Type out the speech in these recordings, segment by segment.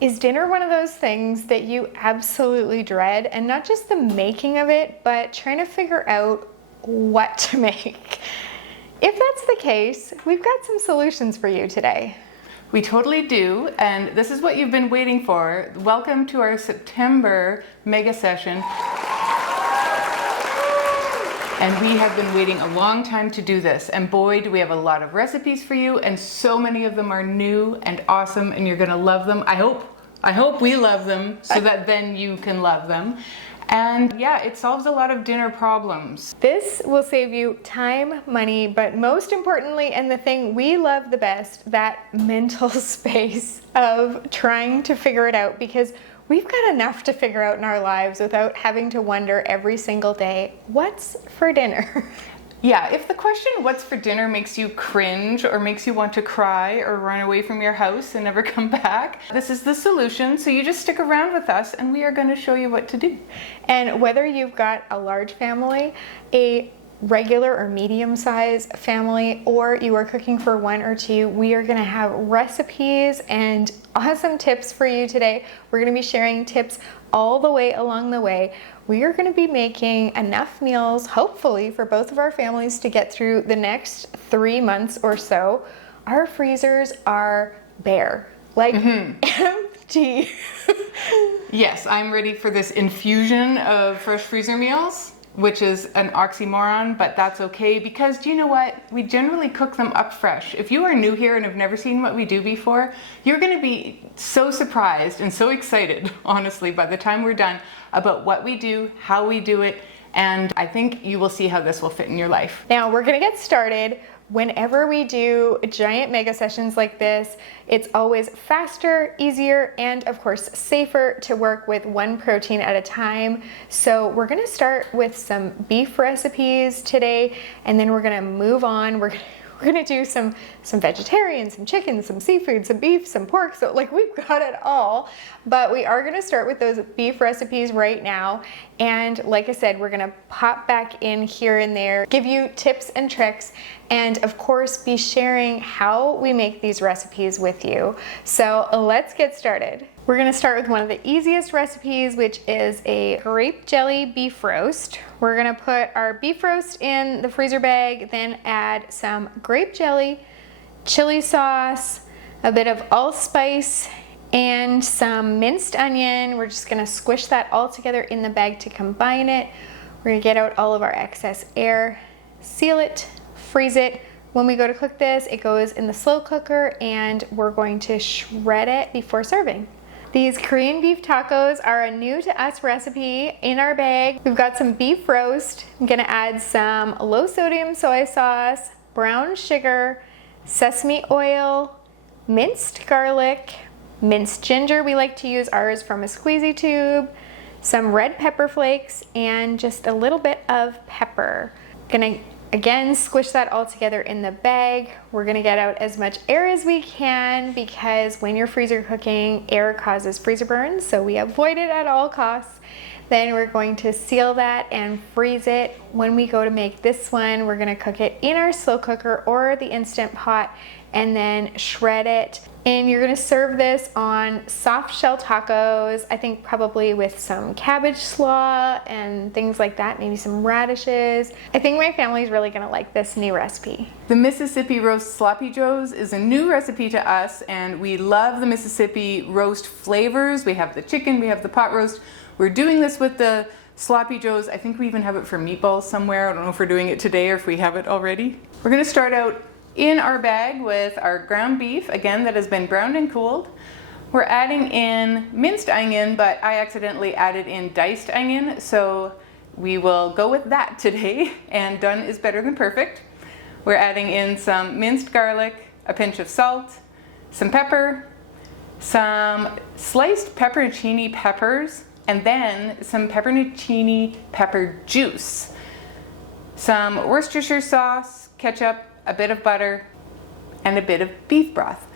Is dinner one of those things that you absolutely dread? And not just the making of it, but trying to figure out what to make? If that's the case, we've got some solutions for you today. We totally do, and this is what you've been waiting for. Welcome to our September mega session. And we have been waiting a long time to do this, and boy, do we have a lot of recipes for you, and so many of them are new and awesome, and you're gonna love them. I hope we love them so that then you can love them. And yeah, it solves a lot of dinner problems. This will save you time, money, but most importantly, and the thing we love the best, that mental space of trying to figure it out, because we've got enough to figure out in our lives without having to wonder every single day, what's for dinner? Yeah, if the question what's for dinner makes you cringe or makes you want to cry or run away from your house and never come back, this is the solution. So you just stick around with us and we are going to show you what to do. And whether you've got a large family, a regular or medium size family, or you are cooking for one or two, we are going to have recipes and awesome tips for you today. We're going to be sharing tips all the way along the way. We are going to be making enough meals, hopefully, for both of our families to get through the next 3 months or so. Our freezers are bare, like empty. Yes, I'm ready for this infusion of fresh freezer meals, which is an oxymoron, but that's okay, because do you know what? We generally cook them up fresh. If you are new here and have never seen what we do before, you're gonna be so surprised and so excited, honestly, by the time we're done about what we do, how we do it, and I think you will see how this will fit in your life. Now we're gonna get started. Whenever we do giant mega sessions like this, it's always faster, easier, and of course safer to work with one protein at a time. So we're gonna start with some beef recipes today, and then we're gonna move on. We're gonna do some vegetarian, some chicken, some seafood, some beef, some pork. So like we've got it all, but we are gonna start with those beef recipes right now. And like I said, we're gonna pop back in here and there, give you tips and tricks, and of course be sharing how we make these recipes with you. So let's get started. We're gonna start with one of the easiest recipes, which is a grape jelly beef roast. We're gonna put our beef roast in the freezer bag, then add some grape jelly, chili sauce, a bit of allspice, and some minced onion. We're just gonna squish that all together in the bag to combine it. We're gonna get out all of our excess air, seal it, freeze it. When we go to cook this, it goes in the slow cooker, and we're going to shred it before serving. These Korean beef tacos are a new to us recipe. In our bag, we've got some beef roast. I'm gonna add some low sodium soy sauce, brown sugar, sesame oil, minced garlic, minced ginger. We like to use ours from a squeezy tube, some red pepper flakes, and just a little bit of pepper. Gonna again squish that all together in the bag. We're gonna get out as much air as we can, because when you're freezer cooking, air causes freezer burns, so we avoid it at all costs. Then we're going to seal that and freeze it. When we go to make this one, we're gonna cook it in our slow cooker or the Instant Pot, and then shred it. And you're gonna serve this on soft shell tacos, I think probably with some cabbage slaw and things like that, maybe some radishes. I think my family's really gonna like this new recipe. The Mississippi roast sloppy joes is a new recipe to us, and we love the Mississippi roast flavors. We have the chicken, we have the pot roast. We're doing this with the sloppy joes. I think we even have it for meatballs somewhere. I don't know if we're doing it today or if we have it already. We're gonna start out in our bag with our ground beef, again, that has been browned and cooled. We're adding in minced onion, but I accidentally added in diced onion, so we will go with that today, and done is better than perfect. We're adding in some minced garlic, a pinch of salt, some pepper, some sliced pepperoncini peppers, and then some pepperoncini pepper juice, some Worcestershire sauce, ketchup, a bit of butter, and a bit of beef broth.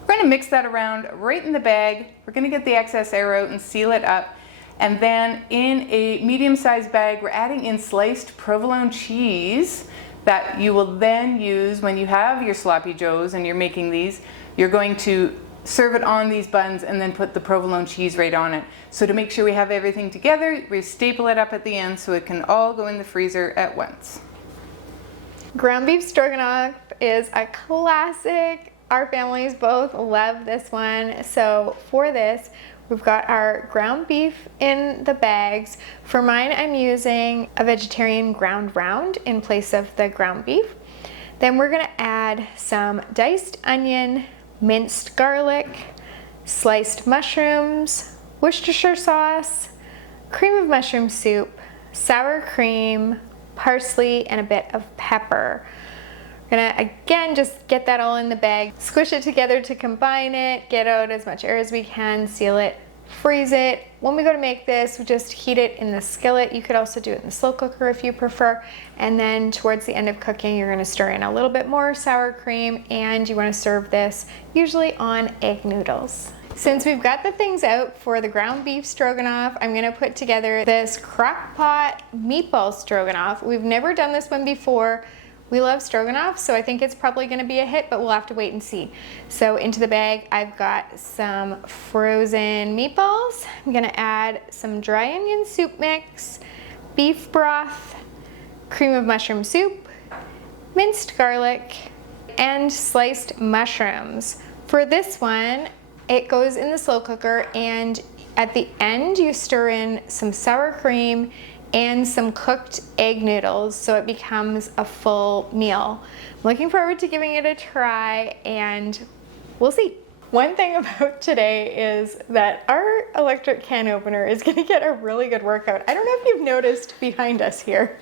We're going to mix that around right in the bag. We're going to get the excess air out and seal it up. And then in a medium-sized bag, we're adding in sliced provolone cheese that you will then use when you have your sloppy joes and you're making these. You're going to serve it on these buns, and then put the provolone cheese right on it. So to make sure we have everything together, we staple it up at the end so it can all go in the freezer at once. Ground beef stroganoff is a classic. Our families both love this one. So for this, we've got our ground beef in the bags. For mine, I'm using a vegetarian ground round in place of the ground beef. Then we're gonna add some diced onion, minced garlic, sliced mushrooms, Worcestershire sauce, cream of mushroom soup, sour cream, parsley, and a bit of pepper. We're gonna again just get that all in the bag, squish it together to combine it, get out as much air as we can, seal it, freeze it. When we go to make this, we just heat it in the skillet. You could also do it in the slow cooker if you prefer. And then towards the end of cooking, you're gonna stir in a little bit more sour cream, and you wanna serve this usually on egg noodles. Since we've got the things out for the ground beef stroganoff, I'm gonna put together this crock pot meatball stroganoff. We've never done this one before. We love stroganoff, so I think it's probably gonna be a hit, but we'll have to wait and see. So into the bag, I've got some frozen meatballs. I'm gonna add some dry onion soup mix, beef broth, cream of mushroom soup, minced garlic, and sliced mushrooms. For this one, it goes in the slow cooker, and at the end, you stir in some sour cream and some cooked egg noodles so it becomes a full meal. I'm looking forward to giving it a try, and we'll see. One thing about today is that our electric can opener is gonna get a really good workout. I don't know if you've noticed behind us here.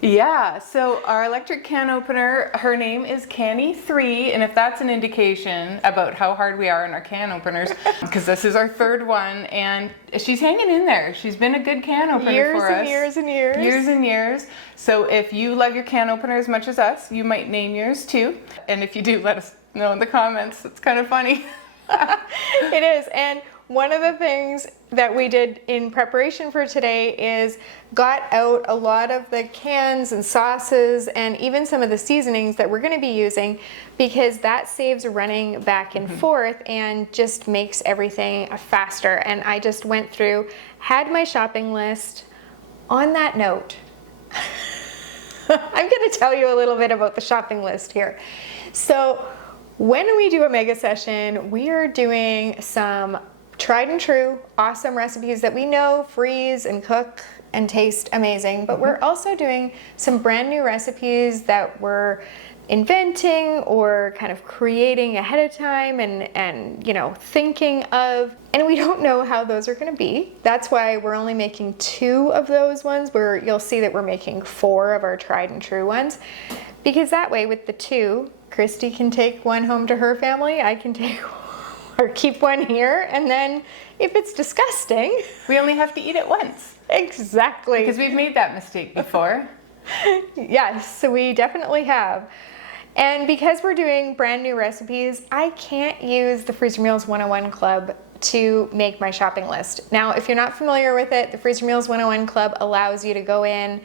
Yeah, so our electric can opener, her name is Canny 3, and if that's an indication about how hard we are in our can openers, because this is our third one, and she's hanging in there. She's been a good can opener for us. Years and years. Years and years. So if you love your can opener as much as us, you might name yours too. And if you do, let us know in the comments. It's kind of funny. It is, and one of the things that we did in preparation for today is got out a lot of the cans and sauces and even some of the seasonings that we're going to be using, because that saves running back and forth and just makes everything faster. And I just went through, had my shopping list. On that note, I'm going to tell you a little bit about the shopping list here. So when we do a mega session, we are doing some tried and true, awesome recipes that we know freeze and cook and taste amazing, but we're also doing some brand new recipes that we're inventing or kind of creating ahead of time and you know, thinking of, and we don't know how those are going to be. That's why we're only making 2 of those ones, where you'll see that we're making 4 of our tried and true ones, because that way with the 2, Christy can take one home to her family, I can take or keep one here, and then if it's disgusting, We only have to eat it once. Exactly. Because we've made that mistake before. Yes, so we definitely have. And because we're doing brand new recipes, I can't use the Freezer Meals 101 Club to make my shopping list. Now, if you're not familiar with it, the Freezer Meals 101 Club allows you to go in,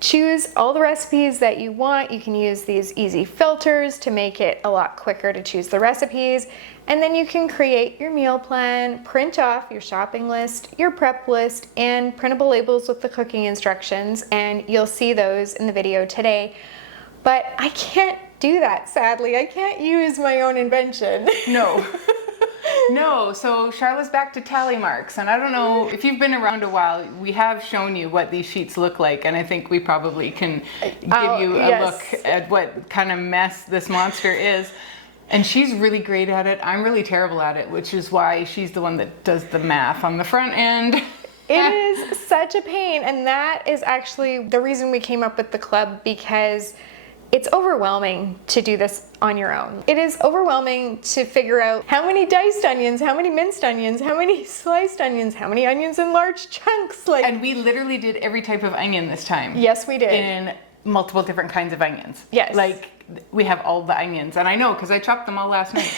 choose all the recipes that you want. You can use these easy filters to make it a lot quicker to choose the recipes. And then you can create your meal plan, print off your shopping list, your prep list, and printable labels with the cooking instructions. And you'll see those in the video today. But I can't do that, sadly. I can't use my own invention. No. No, so Charlotte's back to tally marks, and I don't know if you've been around a while, we have shown you what these sheets look like, and I think we probably can give you a look at what kind of mess this monster is. And she's really great at it. I'm really terrible at it, which is why she's the one that does the math on the front end. It is such a pain, and that is actually the reason we came up with the club, because it's overwhelming to do this on your own. It is overwhelming to figure out how many diced onions, how many minced onions, how many sliced onions, how many onions in large chunks. And we literally did every type of onion this time. Yes, we did. In multiple different kinds of onions. Yes. Like, we have all the onions, and I know because I chopped them all last night.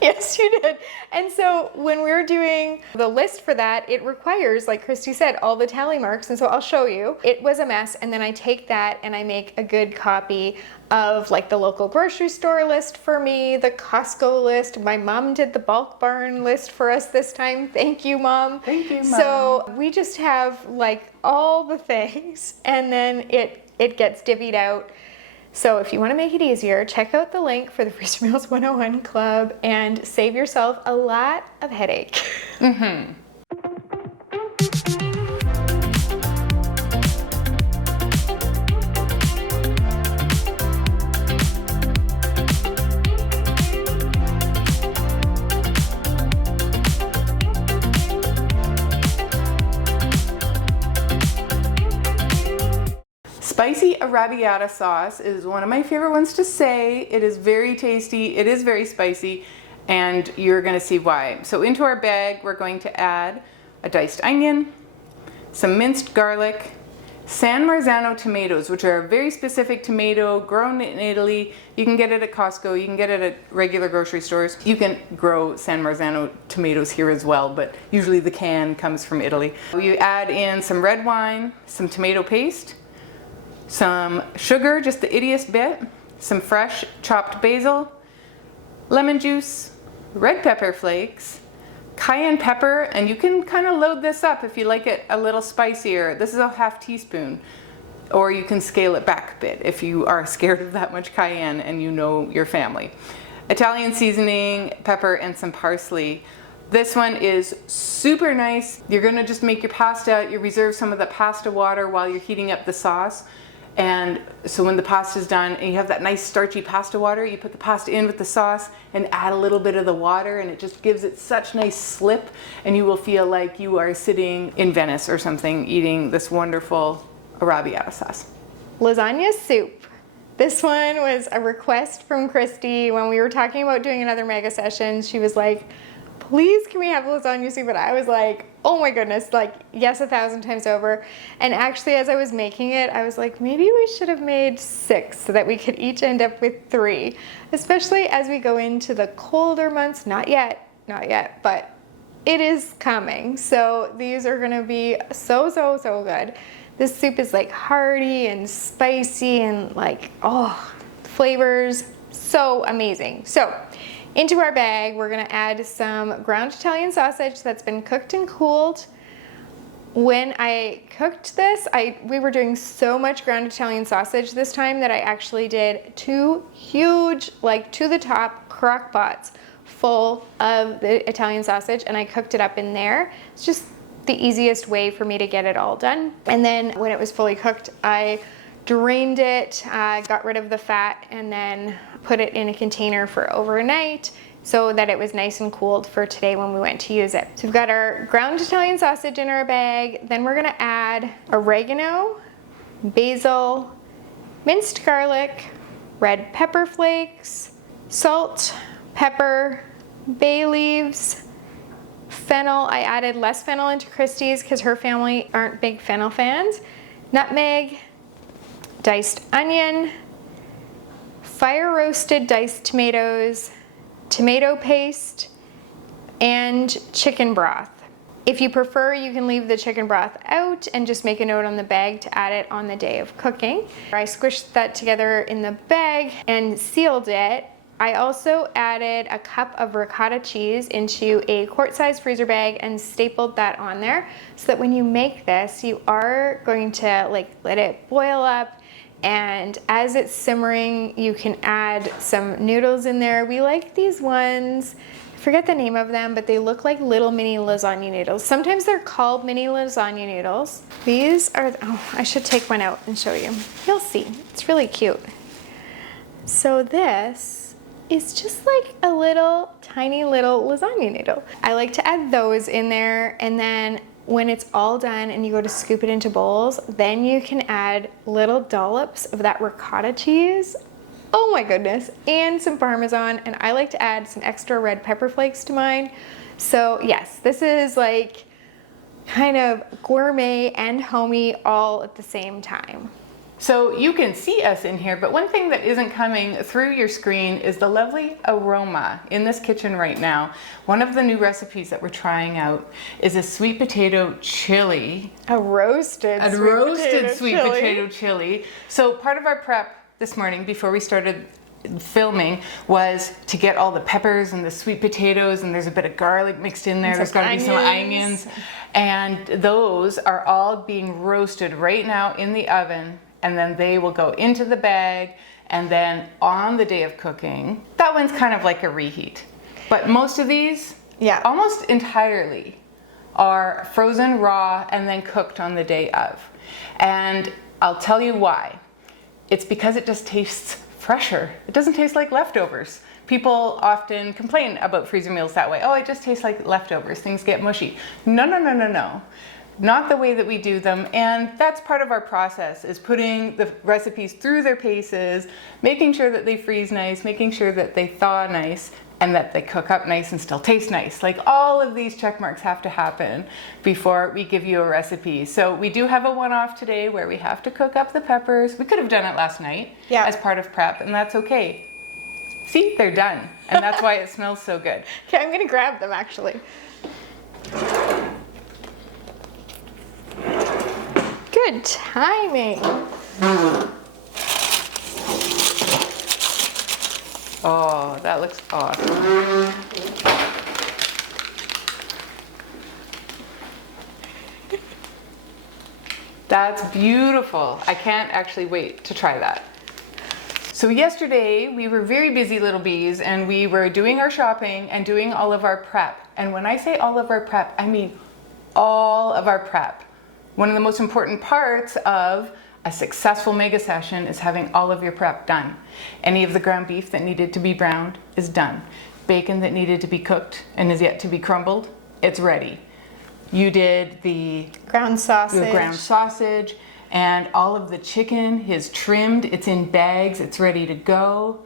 Yes, you did. And so when we're doing the list for that, it requires, like Christy said, all the tally marks. And so I'll show you. It was a mess. And then I take that and I make a good copy of like the local grocery store list for me, the Costco list. My mom did the bulk barn list for us this time. Thank you, Mom. Thank you, Mom. So we just have like all the things, and then it gets divvied out. So if you want to make it easier, check out the link for the Freezer Meals 101 Club and save yourself a lot of headache. Mm-hmm. Spicy Arrabbiata sauce is one of my favorite ones to say. It is very tasty, it is very spicy, and you're gonna see why. So into our bag, we're going to add a diced onion, some minced garlic, San Marzano tomatoes, which are a very specific tomato grown in Italy. You can get it at Costco, you can get it at regular grocery stores. You can grow San Marzano tomatoes here as well, but usually the can comes from Italy. You add in some red wine, some tomato paste, some sugar, just the ittiest bit, some fresh chopped basil, lemon juice, red pepper flakes, cayenne pepper, and you can kind of load this up if you like it a little spicier. This is a half teaspoon, or you can scale it back a bit if you are scared of that much cayenne and you know your family. Italian seasoning, pepper, and some parsley. This one is super nice. You're gonna just make your pasta, you reserve some of the pasta water while you're heating up the sauce. And so when the pasta's done and you have that nice starchy pasta water, you put the pasta in with the sauce and add a little bit of the water, and it just gives it such nice slip, and you will feel like you are sitting in Venice or something eating this wonderful Arrabbiata sauce. Lasagna soup. This one was a request from Christy when we were talking about doing another mega session. She was like, please can we have lasagna soup? And I was like, oh my goodness, like yes, 1,000 times over. And actually as I was making it, I was like, maybe we should have made 6 so that we could each end up with 3, especially as we go into the colder months. Not yet, but it is coming. So these are gonna be so good. This soup is like hearty and spicy and like, oh, flavors, so amazing. So into our bag, we're gonna add some ground Italian sausage that's been cooked and cooled. When I cooked this, we were doing so much ground Italian sausage this time that I actually did 2 huge, like to the top crock pots full of the Italian sausage, and I cooked it up in there. It's just the easiest way for me to get it all done. And then when it was fully cooked, I drained it, got rid of the fat, and then put it in a container for overnight so that it was nice and cooled for today when we went to use it. So we've got our ground Italian sausage in our bag. Then we're gonna add oregano, basil, minced garlic, red pepper flakes, salt, pepper, bay leaves, fennel. I added less fennel into Christie's because her family aren't big fennel fans. Nutmeg, diced onion, fire roasted diced tomatoes, tomato paste, and chicken broth. If you prefer, you can leave the chicken broth out and just make a note on the bag to add it on the day of cooking. I squished that together in the bag and sealed it. I also added a cup of ricotta cheese into a quart-sized freezer bag and stapled that on there so that when you make this, you are going to like let it boil up, and as it's simmering, you can add some noodles in there. We like these ones, I forget the name of them, but they look like little mini lasagna noodles. Sometimes they're called mini lasagna noodles. These are, oh, I should take one out and show you. You'll see, it's really cute. So this is just like a little tiny little lasagna noodle. I like to add those in there, and then when it's all done and you go to scoop it into bowls, then you can add little dollops of that ricotta cheese. Oh my goodness, and some Parmesan, and I like to add some extra red pepper flakes to mine. So yes, this is like kind of gourmet and homey all at the same time. So you can see us in here, but one thing that isn't coming through your screen is the lovely aroma in this kitchen right now. One of the new recipes that we're trying out is a sweet potato chili. A roasted sweet potato chili. So part of our prep this morning before we started filming was to get all the peppers and the sweet potatoes, and there's a bit of garlic mixed in there. There's got to be some onions. And those are all being roasted right now in the oven. And then they will go into the bag, and then on the day of cooking, that one's kind of like a reheat. But most of these, almost entirely, are frozen raw and then cooked on the day of. And I'll tell you why. It's because it just tastes fresher. It doesn't taste like leftovers. People often complain about freezer meals that way. Oh, it just tastes like leftovers. Things get mushy. No. Not the way that we do them, and that's part of our process, is putting the recipes through their paces, making sure that they freeze nice, making sure that they thaw nice, and that they cook up nice and still taste nice. Like, all of these check marks have to happen before we give you a recipe. So we do have a one-off today where we have to cook up the peppers. We could have done it last night as part of prep, and that's okay. See, they're done, and that's why it smells so good. Okay, I'm gonna grab them actually. Good timing. Oh, that looks awesome. That's beautiful. I can't actually wait to try that. So yesterday we were very busy little bees, and we were doing our shopping and doing all of our prep. And when I say all of our prep, I mean all of our prep. One of the most important parts of a successful mega session is having all of your prep done. Any of the ground beef that needed to be browned is done. Bacon that needed to be cooked and is yet to be crumbled, it's ready. You did the ground sausage, and all of the chicken is trimmed, it's in bags, it's ready to go.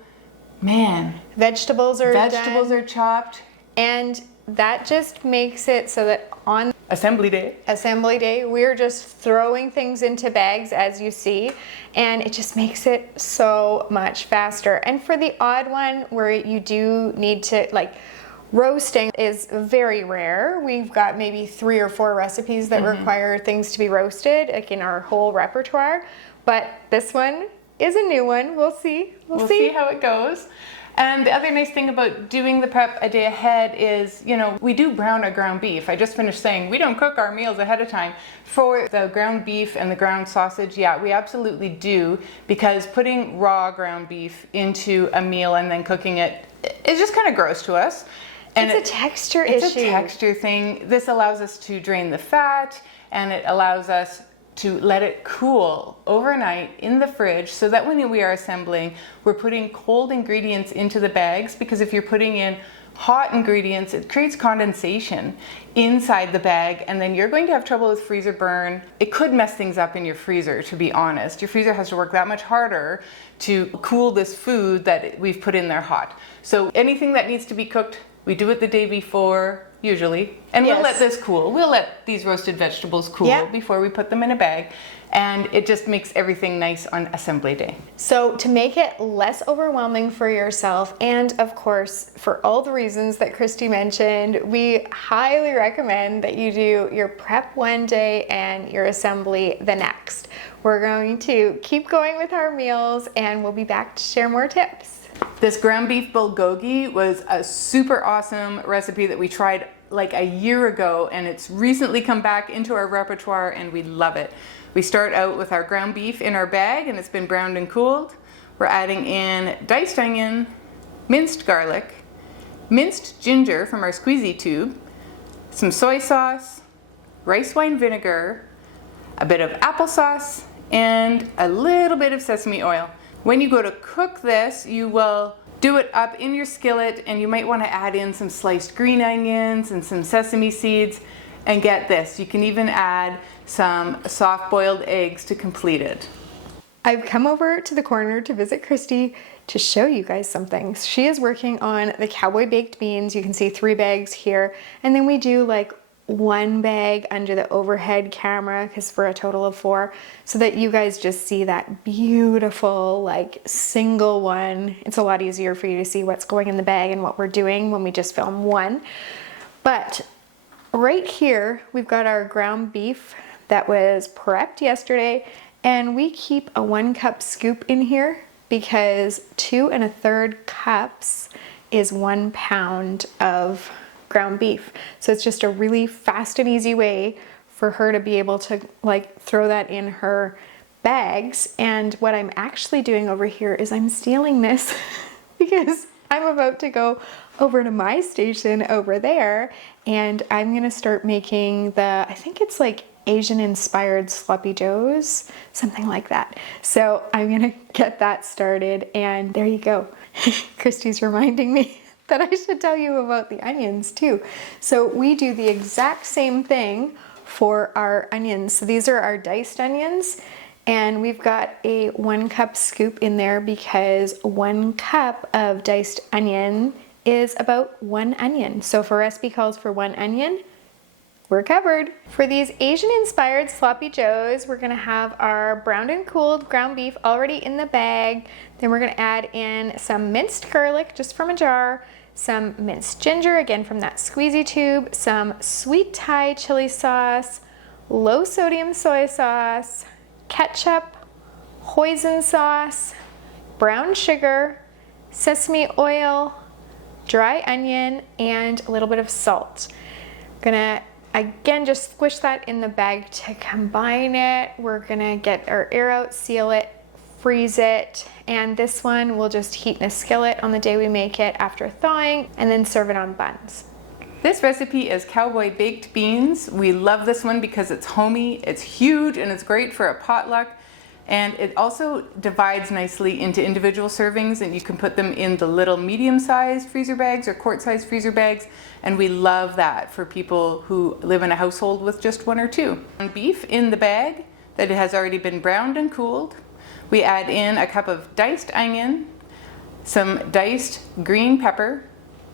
Man. Vegetables are chopped. And that just makes it so that on Assembly day, we're just throwing things into bags, as you see, and it just makes it so much faster. And for the odd one where you do need to, like, roasting is very rare. We've got maybe 3 or 4 recipes that require things to be roasted, like in our whole repertoire, but this one is a new one. We'll see how it goes. And the other nice thing about doing the prep a day ahead is, you know, we do brown our ground beef. I just finished saying we don't cook our meals ahead of time. For the ground beef and the ground sausage, yeah, we absolutely do, because putting raw ground beef into a meal and then cooking it is just kind of gross to us. And it's a texture issue. It's a texture thing. This allows us to drain the fat, and it allows us to let it cool overnight in the fridge, so that when we are assembling, we're putting cold ingredients into the bags, because if you're putting in hot ingredients, it creates condensation inside the bag, and then you're going to have trouble with freezer burn. It could mess things up in your freezer, to be honest. Your freezer has to work that much harder to cool this food that we've put in there hot. So anything that needs to be cooked, we do it the day before, usually, and we'll let this cool. We'll let these roasted vegetables cool before we put them in a bag, and it just makes everything nice on assembly day. So to make it less overwhelming for yourself, and of course for all the reasons that Christy mentioned, we highly recommend that you do your prep one day and your assembly the next. We're going to keep going with our meals, and we'll be back to share more tips. This ground beef bulgogi was a super awesome recipe that we tried like a year ago, and it's recently come back into our repertoire, and we love it. We start out with our ground beef in our bag, and it's been browned and cooled. We're adding in diced onion, minced garlic, minced ginger from our squeezy tube, some soy sauce, rice wine vinegar, a bit of applesauce, and a little bit of sesame oil. When you go to cook this, you will do it up in your skillet, and you might want to add in some sliced green onions and some sesame seeds. And get this, you can even add some soft-boiled eggs to complete it. I've come over to the corner to visit Christy to show you guys something. She is working on the Cowboy baked beans. You can see 3 bags here. And then we do like one bag under the overhead camera because for a total of 4, so that you guys just see that beautiful like single one. It's a lot easier for you to see what's going in the bag and what we're doing when we just film one. But right here we've got our ground beef that was prepped yesterday, and we keep a 1 cup scoop in here because 2 1/3 cups is 1 pound of ground beef. So it's just a really fast and easy way for her to be able to like throw that in her bags. And what I'm actually doing over here is I'm stealing this because I'm about to go over to my station over there, and I'm gonna start making the, I think it's like Asian inspired sloppy joes, something like that. So I'm gonna get that started, and there you go. Christy's reminding me that I should tell you about the onions too. So we do the exact same thing for our onions. So these are our diced onions, and we've got a 1 cup scoop in there because 1 cup of diced onion is about 1 onion. So if a recipe calls for 1 onion, we're covered. For these Asian inspired sloppy joes, we're gonna have our browned and cooled ground beef already in the bag. Then we're gonna add in some minced garlic just from a jar, some minced ginger, again from that squeezy tube, some sweet Thai chili sauce, low sodium soy sauce, ketchup, hoisin sauce, brown sugar, sesame oil, dry onion, and a little bit of salt. Gonna again just squish that in the bag to combine it. We're gonna get our air out, seal it, freeze it, and this one we'll just heat in a skillet on the day we make it after thawing, and then serve it on buns. This recipe is Cowboy baked beans. We love this one because it's homey, it's huge, and it's great for a potluck. And it also divides nicely into individual servings, and you can put them in the little medium-sized freezer bags or quart-sized freezer bags. And we love that for people who live in a household with just 1 or 2. Beef in the bag that it has already been browned and cooled. We add in a cup of diced onion, some diced green pepper,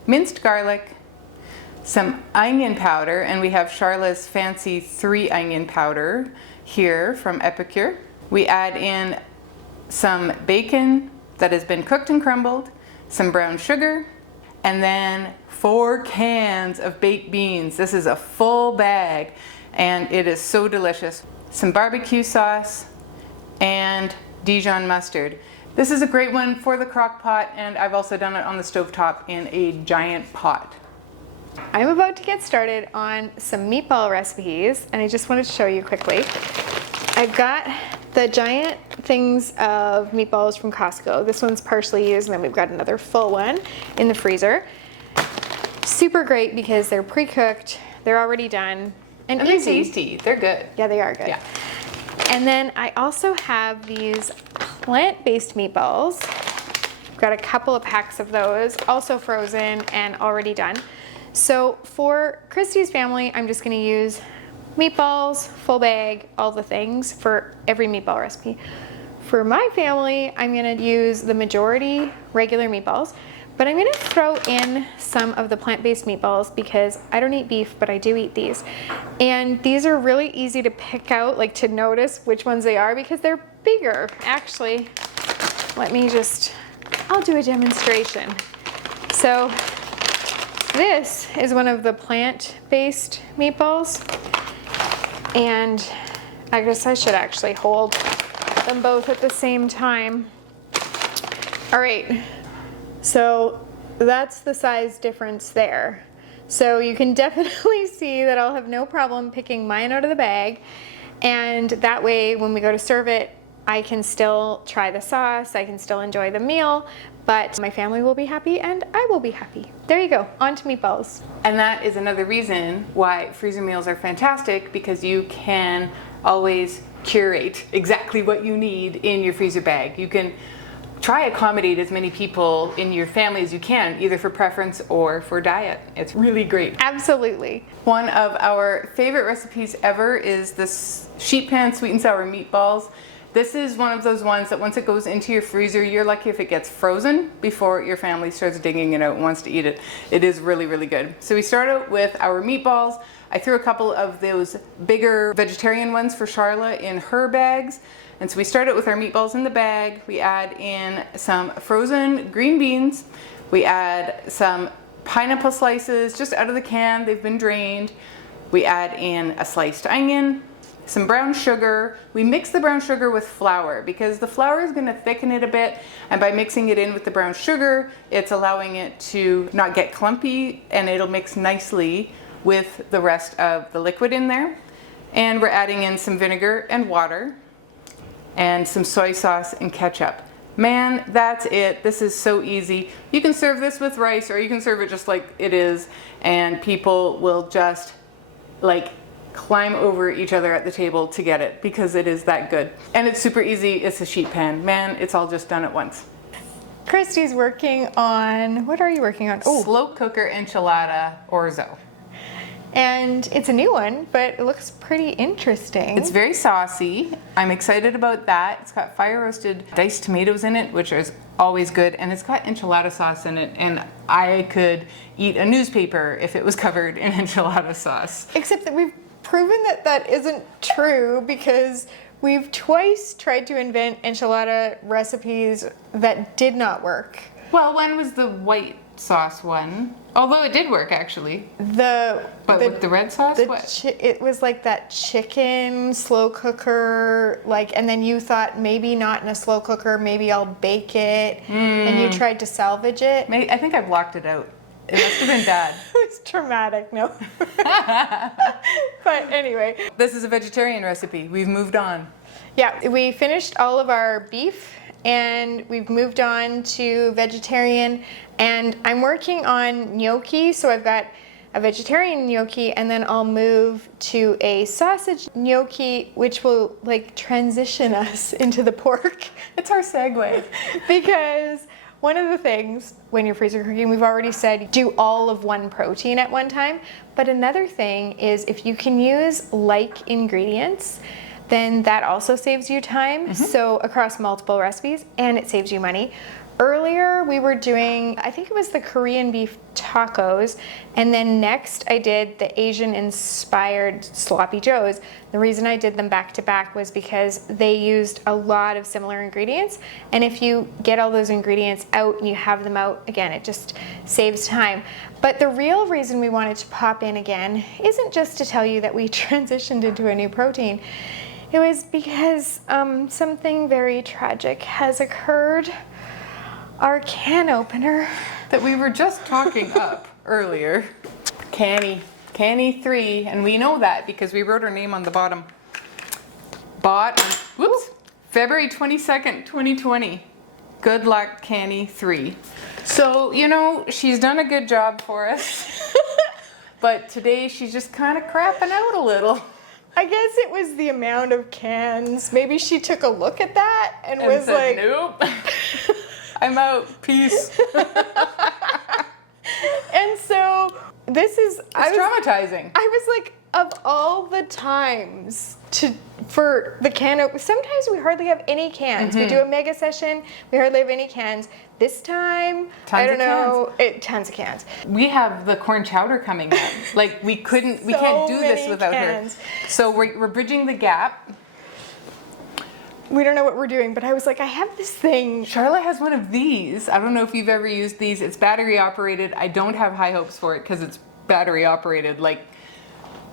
minced garlic, some onion powder, and we have Charla's fancy 3 onion powder here from Epicure. We add in some bacon that has been cooked and crumbled, some brown sugar, and then 4 cans of baked beans. This is a full bag, and it is so delicious. Some barbecue sauce and Dijon mustard. This is a great one for the crock pot, and I've also done it on the stovetop in a giant pot. I'm about to get started on some meatball recipes, and I just wanted to show you quickly. I've got the giant things of meatballs from Costco. This one's partially used, and then we've got another full one in the freezer. Super great because they're pre-cooked, they're already done, and they're easy. tasty. They're good. Yeah, they are good. Yeah. And then I also have these plant-based meatballs. I've got a couple of packs of those, also frozen and already done. So for Christy's family, I'm just gonna use meatballs, full bag, all the things for every meatball recipe. For my family, I'm gonna use the majority regular meatballs, but I'm gonna throw in some of the plant-based meatballs because I don't eat beef, but I do eat these. And these are really easy to pick out, like to notice which ones they are because they're bigger. Actually, I'll do a demonstration. So this is one of the plant-based meatballs. And I guess I should actually hold them both at the same time. All right, so that's the size difference there. So you can definitely see that I'll have no problem picking mine out of the bag. And that way, when we go to serve it, I can still try the sauce, I can still enjoy the meal, but my family will be happy and I will be happy. There you go, on to meatballs. And that is another reason why freezer meals are fantastic, because you can always curate exactly what you need in your freezer bag. You can try accommodate as many people in your family as you can, either for preference or for diet. It's really great. Absolutely. One of our favorite recipes ever is this sheet pan sweet and sour meatballs. This is one of those ones that once it goes into your freezer, you're lucky if it gets frozen before your family starts digging it out and wants to eat it. It is really, really good. So we start out with our meatballs. I threw a couple of those bigger vegetarian ones for Charla in her bags. And so we start out with our meatballs in the bag. We add in some frozen green beans. We add some pineapple slices just out of the can. They've been drained. We add in a sliced onion, some brown sugar. We mix the brown sugar with flour because the flour is going to thicken it a bit, and by mixing it in with the brown sugar, it's allowing it to not get clumpy, and it'll mix nicely with the rest of the liquid in there. And we're adding in some vinegar and water and some soy sauce and ketchup. Man, that's it. This is so easy. You can serve this with rice, or you can serve it just like it is, and people will just like climb over each other at the table to get it because it is that good. And it's super easy. It's a sheet pan. Man, it's all just done at once. Christy's working on, what are you working on? Oh, Slow cooker enchilada orzo. and it's a new one, but it looks pretty interesting. It's very saucy. I'm excited about that. It's got fire roasted diced tomatoes in it, which is always good, and it's got enchilada sauce in it, and I could eat a newspaper if it was covered in enchilada sauce. Except that we've proven that that isn't true because we've twice tried to invent enchilada recipes that did not work. Well, one was the white sauce one, although it did work actually. But with the red sauce, it was like that chicken slow cooker, like, and then you thought maybe not in a slow cooker, maybe I'll bake it, and you tried to salvage it. I think I blocked it out. It must have been bad. It's traumatic, no. But anyway. This is a vegetarian recipe. We've moved on. Yeah, we finished all of our beef and we've moved on to vegetarian, and I'm working on gnocchi, so I've got a vegetarian gnocchi, and then I'll move to a sausage gnocchi, which will like transition us into the pork. It's our segue. Because one of the things when you're freezer cooking, we've already said do all of one protein at one time, but another thing is if you can use like ingredients, then that also saves you time. So across multiple recipes, and it saves you money. Earlier we were doing, I think it was the Korean beef tacos, and then next I did the Asian inspired sloppy joes. The reason I did them back to back was because they used a lot of similar ingredients, and if you get all those ingredients out and you have them out, again, it just saves time. But the real reason we wanted to pop in again isn't just to tell you that we transitioned into a new protein. It was because something very tragic has occurred. Our can opener That we were just talking up earlier. Canny 3, and we know that because we wrote her name on the bottom. Bought on, February 22nd, 2020. Good luck, Canny 3. So, you know, she's done a good job for us. But today she's just kind of crapping out a little. I guess it was the amount of cans. Maybe she took a look at that and was said, like, nope. I'm out. Peace. And so this is traumatizing. I was like, of all the times for the can open, sometimes we hardly have any cans. We do a mega session, we hardly have any cans. This time, tons of cans. We have the corn chowder coming up. Like we can't do this without her. So we're bridging the gap. We don't know what we're doing, but I was like, I have this thing. Charlotte has one of these. I don't know if you've ever used these. It's battery operated. I don't have high hopes for it because it's battery operated. Like,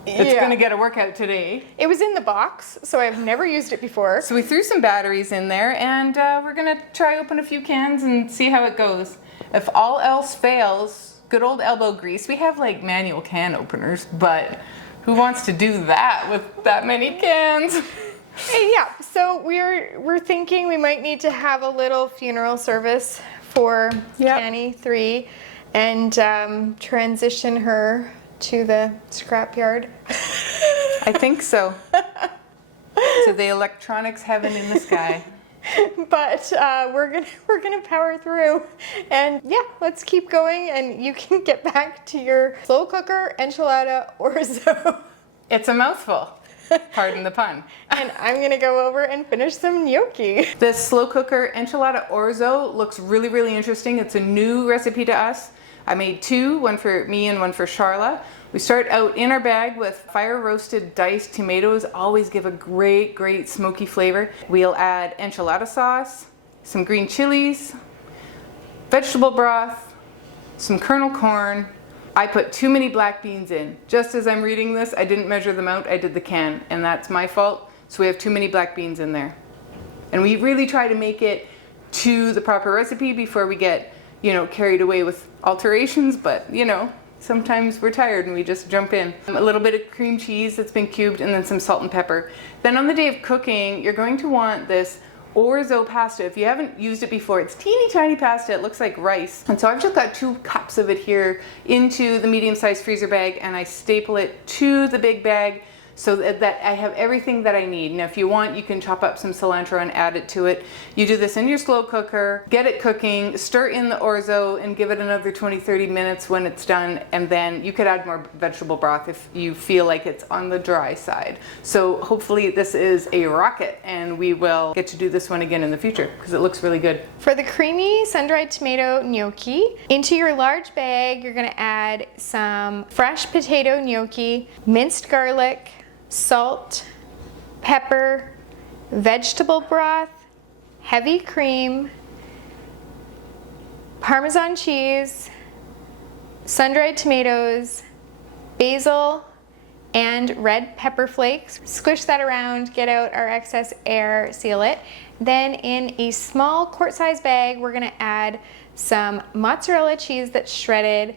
it's going to get a workout today. It was in the box, so I've never used it before. So we threw some batteries in there, and we're going to try open a few cans and see how it goes. If all else fails, good old elbow grease. We have like manual can openers, but who wants to do that with that many cans? Yeah, so we're thinking we might need to have a little funeral service for Canny 3 and transition her to the scrapyard. I think so. To the electronics heaven in the sky. But we're gonna power through, and yeah, let's keep going, and you can get back to your slow cooker enchilada orzo. It's a mouthful. Pardon the pun. And I'm gonna go over and finish some gnocchi. This slow cooker enchilada orzo looks really, really interesting. It's a new recipe to us. I made two, one for me and one for Charla. We start out in our bag with fire roasted diced tomatoes, always give a great, great smoky flavor. We'll add enchilada sauce, some green chilies, vegetable broth, some kernel corn. I put too many black beans in. Just as I'm reading this, I didn't measure them out, I did the can, and that's my fault. So we have too many black beans in there. And we really try to make it to the proper recipe before we get, carried away with alterations, but sometimes we're tired and we just jump in. A little bit of cream cheese that's been cubed and then some salt and pepper. Then on the day of cooking, you're going to want this orzo pasta. If you haven't used it before, it's teeny tiny pasta. It looks like rice. And so I've just got 2 cups of it here into the medium-sized freezer bag, and I staple it to the big bag so that I have everything that I need. Now, if you want, you can chop up some cilantro and add it to it. You do this in your slow cooker, get it cooking, stir in the orzo, and give it another 20-30 minutes when it's done, and then you could add more vegetable broth if you feel like it's on the dry side. So hopefully this is a rocket, and we will get to do this one again in the future because it looks really good. For the creamy sun-dried tomato gnocchi, into your large bag, you're gonna add some fresh potato gnocchi, minced garlic, salt, pepper, vegetable broth, heavy cream, Parmesan cheese, sun-dried tomatoes, basil, and red pepper flakes. Squish that around, get out our excess air, seal it. Then in a small quart-sized bag, we're gonna add some mozzarella cheese that's shredded.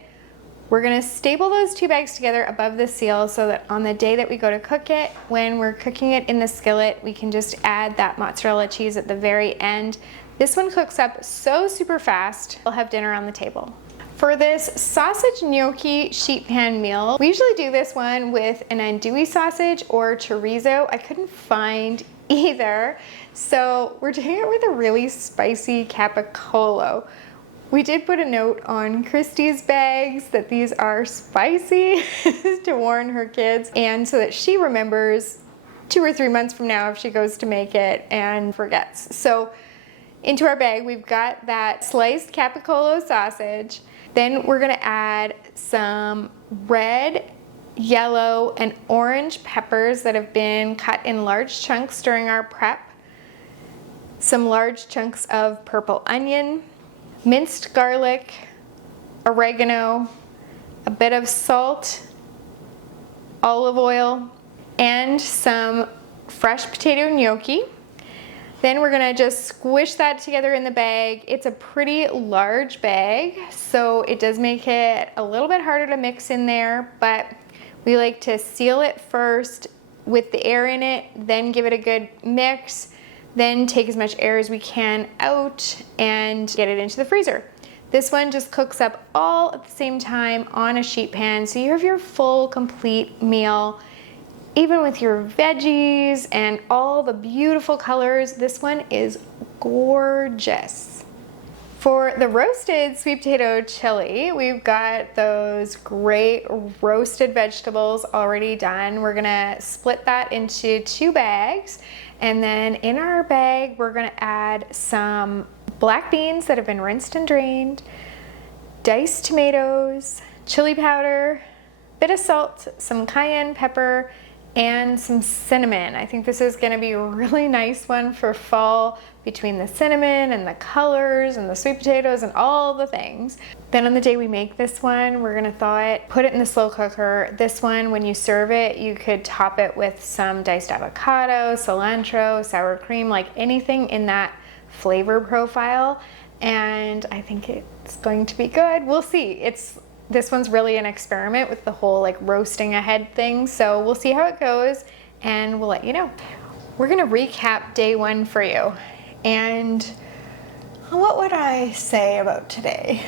We're gonna staple those 2 bags together above the seal so that on the day that we go to cook it, when we're cooking it in the skillet, we can just add that mozzarella cheese at the very end. This one cooks up so super fast. We'll have dinner on the table. For this sausage gnocchi sheet pan meal, we usually do this one with an andouille sausage or chorizo. I couldn't find either, so we're doing it with a really spicy capicola. We did put a note on Christy's bags that these are spicy to warn her kids, and so that she remembers 2 or 3 months from now if she goes to make it and forgets. So into our bag, we've got that sliced capicola sausage. Then we're gonna add some red, yellow, and orange peppers that have been cut in large chunks during our prep. Some large chunks of purple onion, minced garlic, oregano, a bit of salt, olive oil, and some fresh potato gnocchi. Then we're gonna just squish that together in the bag. It's a pretty large bag, so it does make it a little bit harder to mix in there, but we like to seal it first with the air in it, then give it a good mix, then take as much air as we can out and get it into the freezer. This one just cooks up all at the same time on a sheet pan, so you have your full, complete meal. Even with your veggies and all the beautiful colors, this one is gorgeous. For the roasted sweet potato chili, we've got those great roasted vegetables already done. We're gonna split that into 2 bags. And then in our bag, we're gonna add some black beans that have been rinsed and drained, diced tomatoes, chili powder, bit of salt, some cayenne pepper, and some cinnamon. I think this is gonna be a really nice one for fall between the cinnamon and the colors and the sweet potatoes and all the things. Then on the day we make this one, we're gonna thaw it, put it in the slow cooker. This one, when you serve it, you could top it with some diced avocado, cilantro, sour cream, like anything in that flavor profile. And I think it's going to be good. We'll see. This one's really an experiment with the whole like roasting ahead thing. So we'll see how it goes and we'll let you know. We're gonna recap day 1 for you. And what would I say about today?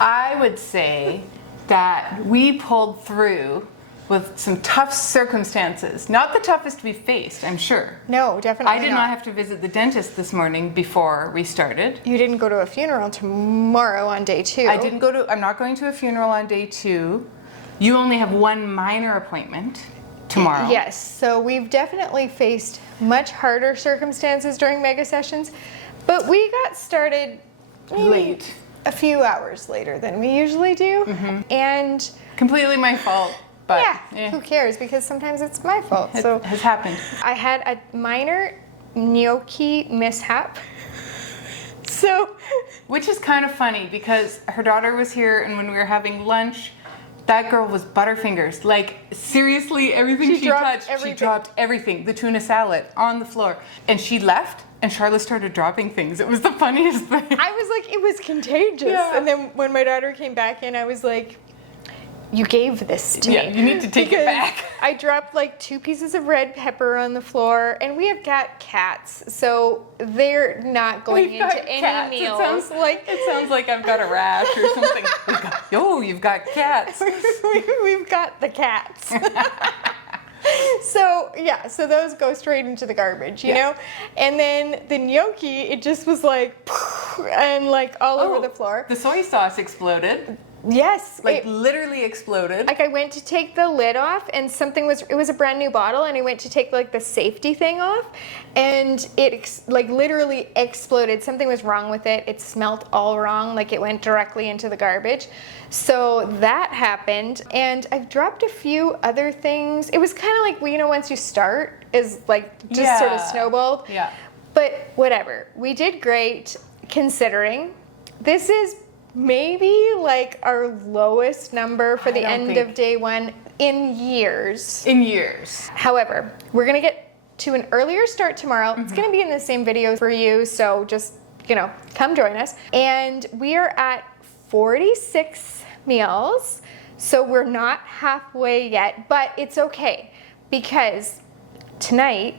I would say that we pulled through with some tough circumstances. Not the toughest we faced, I'm sure. No, definitely I did not have to visit the dentist this morning before we started. You didn't go to a funeral tomorrow on day 2. I'm not going to a funeral on day 2. You only have one minor appointment tomorrow. Yes, so we've definitely faced much harder circumstances during mega sessions, but we got started Late. a few hours later than we usually do, and Completely my fault, but yeah, who cares? Because sometimes it's my fault. it So has happened. I had a minor gnocchi mishap. So, Which is kind of funny because her daughter was here, and when we were having lunch, that girl was Butterfingers. Like, seriously, everything she dropped touched, everything. she dropped everything. The tuna salad on the floor. And she left, and Charlotte started dropping things. It was the funniest thing. I was like, it was contagious. Yeah. And then when my daughter came back in, I was like, you gave this to Yeah, me. you need to take it Because back. I dropped like 2 pieces of red pepper on the floor, and we have got cats, so they're not going We've got into any cats. meals. It sounds like I've got a rash or something. You've got cats. We've got the cats. So yeah, so those go straight into the garbage, you know? And then the gnocchi, it just was like, and like all over the floor. The soy sauce exploded. Yes. Literally exploded. Like I went to take the lid off, and it was a brand new bottle, and I went to take like the safety thing off, and it like literally exploded. Something was wrong with it. It smelt all wrong. Like it went directly into the garbage. So that happened, and I've dropped a few other things. It was kind of like, well, you know, once you start is like just sort of snowballed. Yeah. But whatever. We did great considering. This is maybe like our lowest number for the end of day 1 in years. However, we're gonna get to an earlier start tomorrow. It's gonna be in the same video for you, so just, you know, come join us. And we are at 46 meals, so we're not halfway yet, but it's okay because tonight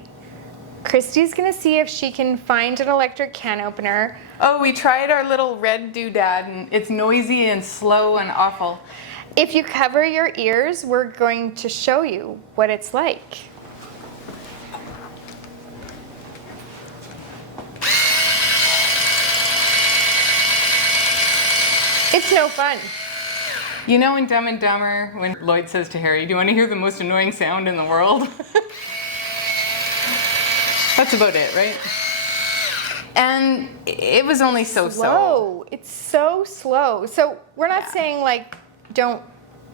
Christy's gonna see if she can find an electric can opener. Oh, we tried our little red doodad, and it's noisy and slow and awful. If you cover your ears, we're going to show you what it's like. It's no fun. You know in Dumb and Dumber, when Lloyd says to Harry, do you want to hear the most annoying sound in the world? That's about it, right? And it was only so-so. It's so slow. So we're not saying like, don't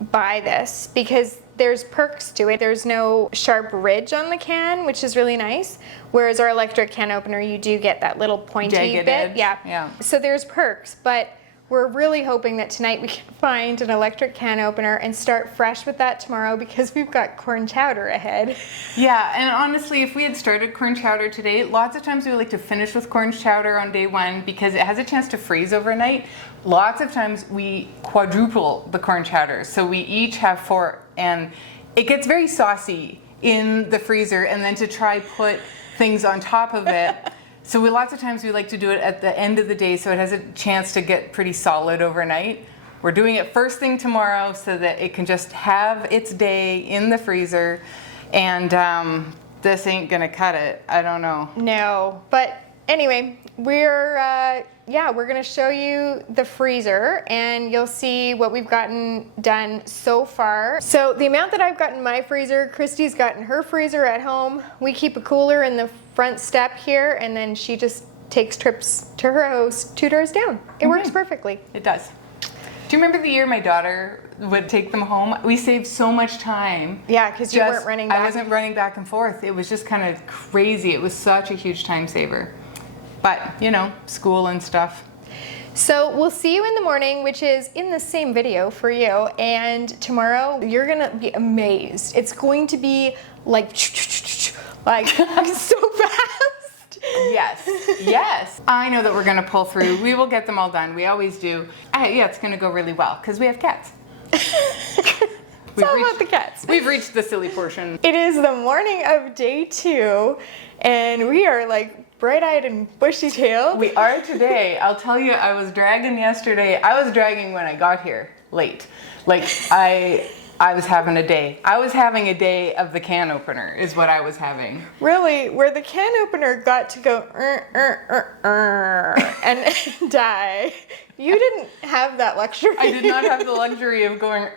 buy this, because there's perks to it. There's no sharp ridge on the can, which is really nice. Whereas our electric can opener, you do get that little pointy jagged bit. edge. Yeah. So there's perks, but we're really hoping that tonight we can find an electric can opener and start fresh with that tomorrow, because we've got corn chowder ahead. Yeah, and honestly, if we had started corn chowder today, lots of times we like to finish with corn chowder on day 1 because it has a chance to freeze overnight. Lots of times we quadruple the corn chowder, so we each have 4, and it gets very saucy in the freezer, and then to try put things on top of it. So lots of times we like to do it at the end of the day so it has a chance to get pretty solid overnight. We're doing it first thing tomorrow so that it can just have its day in the freezer, and this ain't gonna cut it. I don't know. No, but anyway, we're gonna show you the freezer, and you'll see what we've gotten done so far. So the amount that I've gotten in my freezer, Christy's got in her freezer at home. We keep a cooler in the front step here, and then she just takes trips to her house 2 doors down. It works perfectly. It does. Do you remember the year my daughter would take them home? We saved so much time. Yeah, because you weren't running back. I wasn't running back and forth. It was just kind of crazy. It was such a huge time saver. But, you know, school and stuff. So we'll see you in the morning, which is in the same video for you. And tomorrow, you're gonna be amazed. It's going to be like so fast. Yes. I know that we're gonna pull through. We will get them all done. We always do. Yeah, it's gonna go really well because we have cats. It's all about the cats. We've reached the silly portion. It is the morning of day 2, and we are like bright-eyed and bushy-tailed. We are today. I'll tell you, I was dragging yesterday. I was dragging when I got here late. Like I was having a day. I was having a day of the can opener is what I was having. Really, where the can opener got to go and die. You didn't have that luxury. I did not have the luxury of going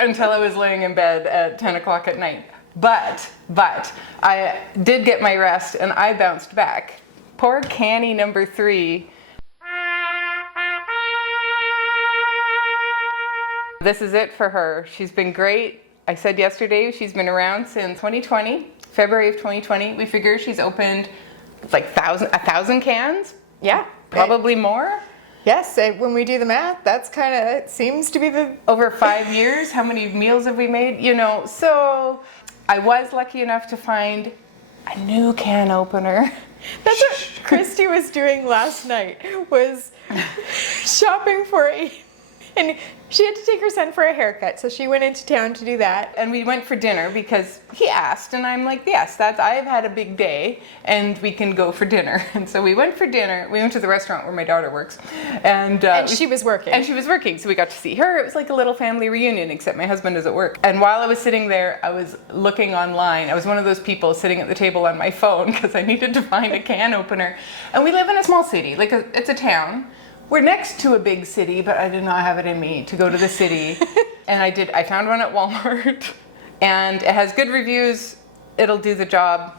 until I was laying in bed at 10 o'clock at night. But I did get my rest and I bounced back. Poor Canny number 3. This is it for her. She's been great. I said yesterday she's been around since 2020, February of 2020. We figure she's opened like 1,000 cans. Yeah. Probably more. Yes, when we do the math, that's kind of, it seems to be the... Over 5 years, how many meals have we made? You know, so I was lucky enough to find a new can opener. That's what Christy was doing last night, was shopping for and she had to take her son for a haircut, so she went into town to do that. And we went for dinner because he asked, and I'm like, yes, I've had a big day, and we can go for dinner. And so we went for dinner. We went to the restaurant where my daughter works, and she was working. And she was working, so we got to see her. It was like a little family reunion, except my husband is at work. And while I was sitting there, I was looking online. I was one of those people sitting at the table on my phone because I needed to find a can opener. And we live in a small city, it's a town. We're next to a big city, but I did not have it in me to go to the city. And I found one at Walmart, and it has good reviews. It'll do the job.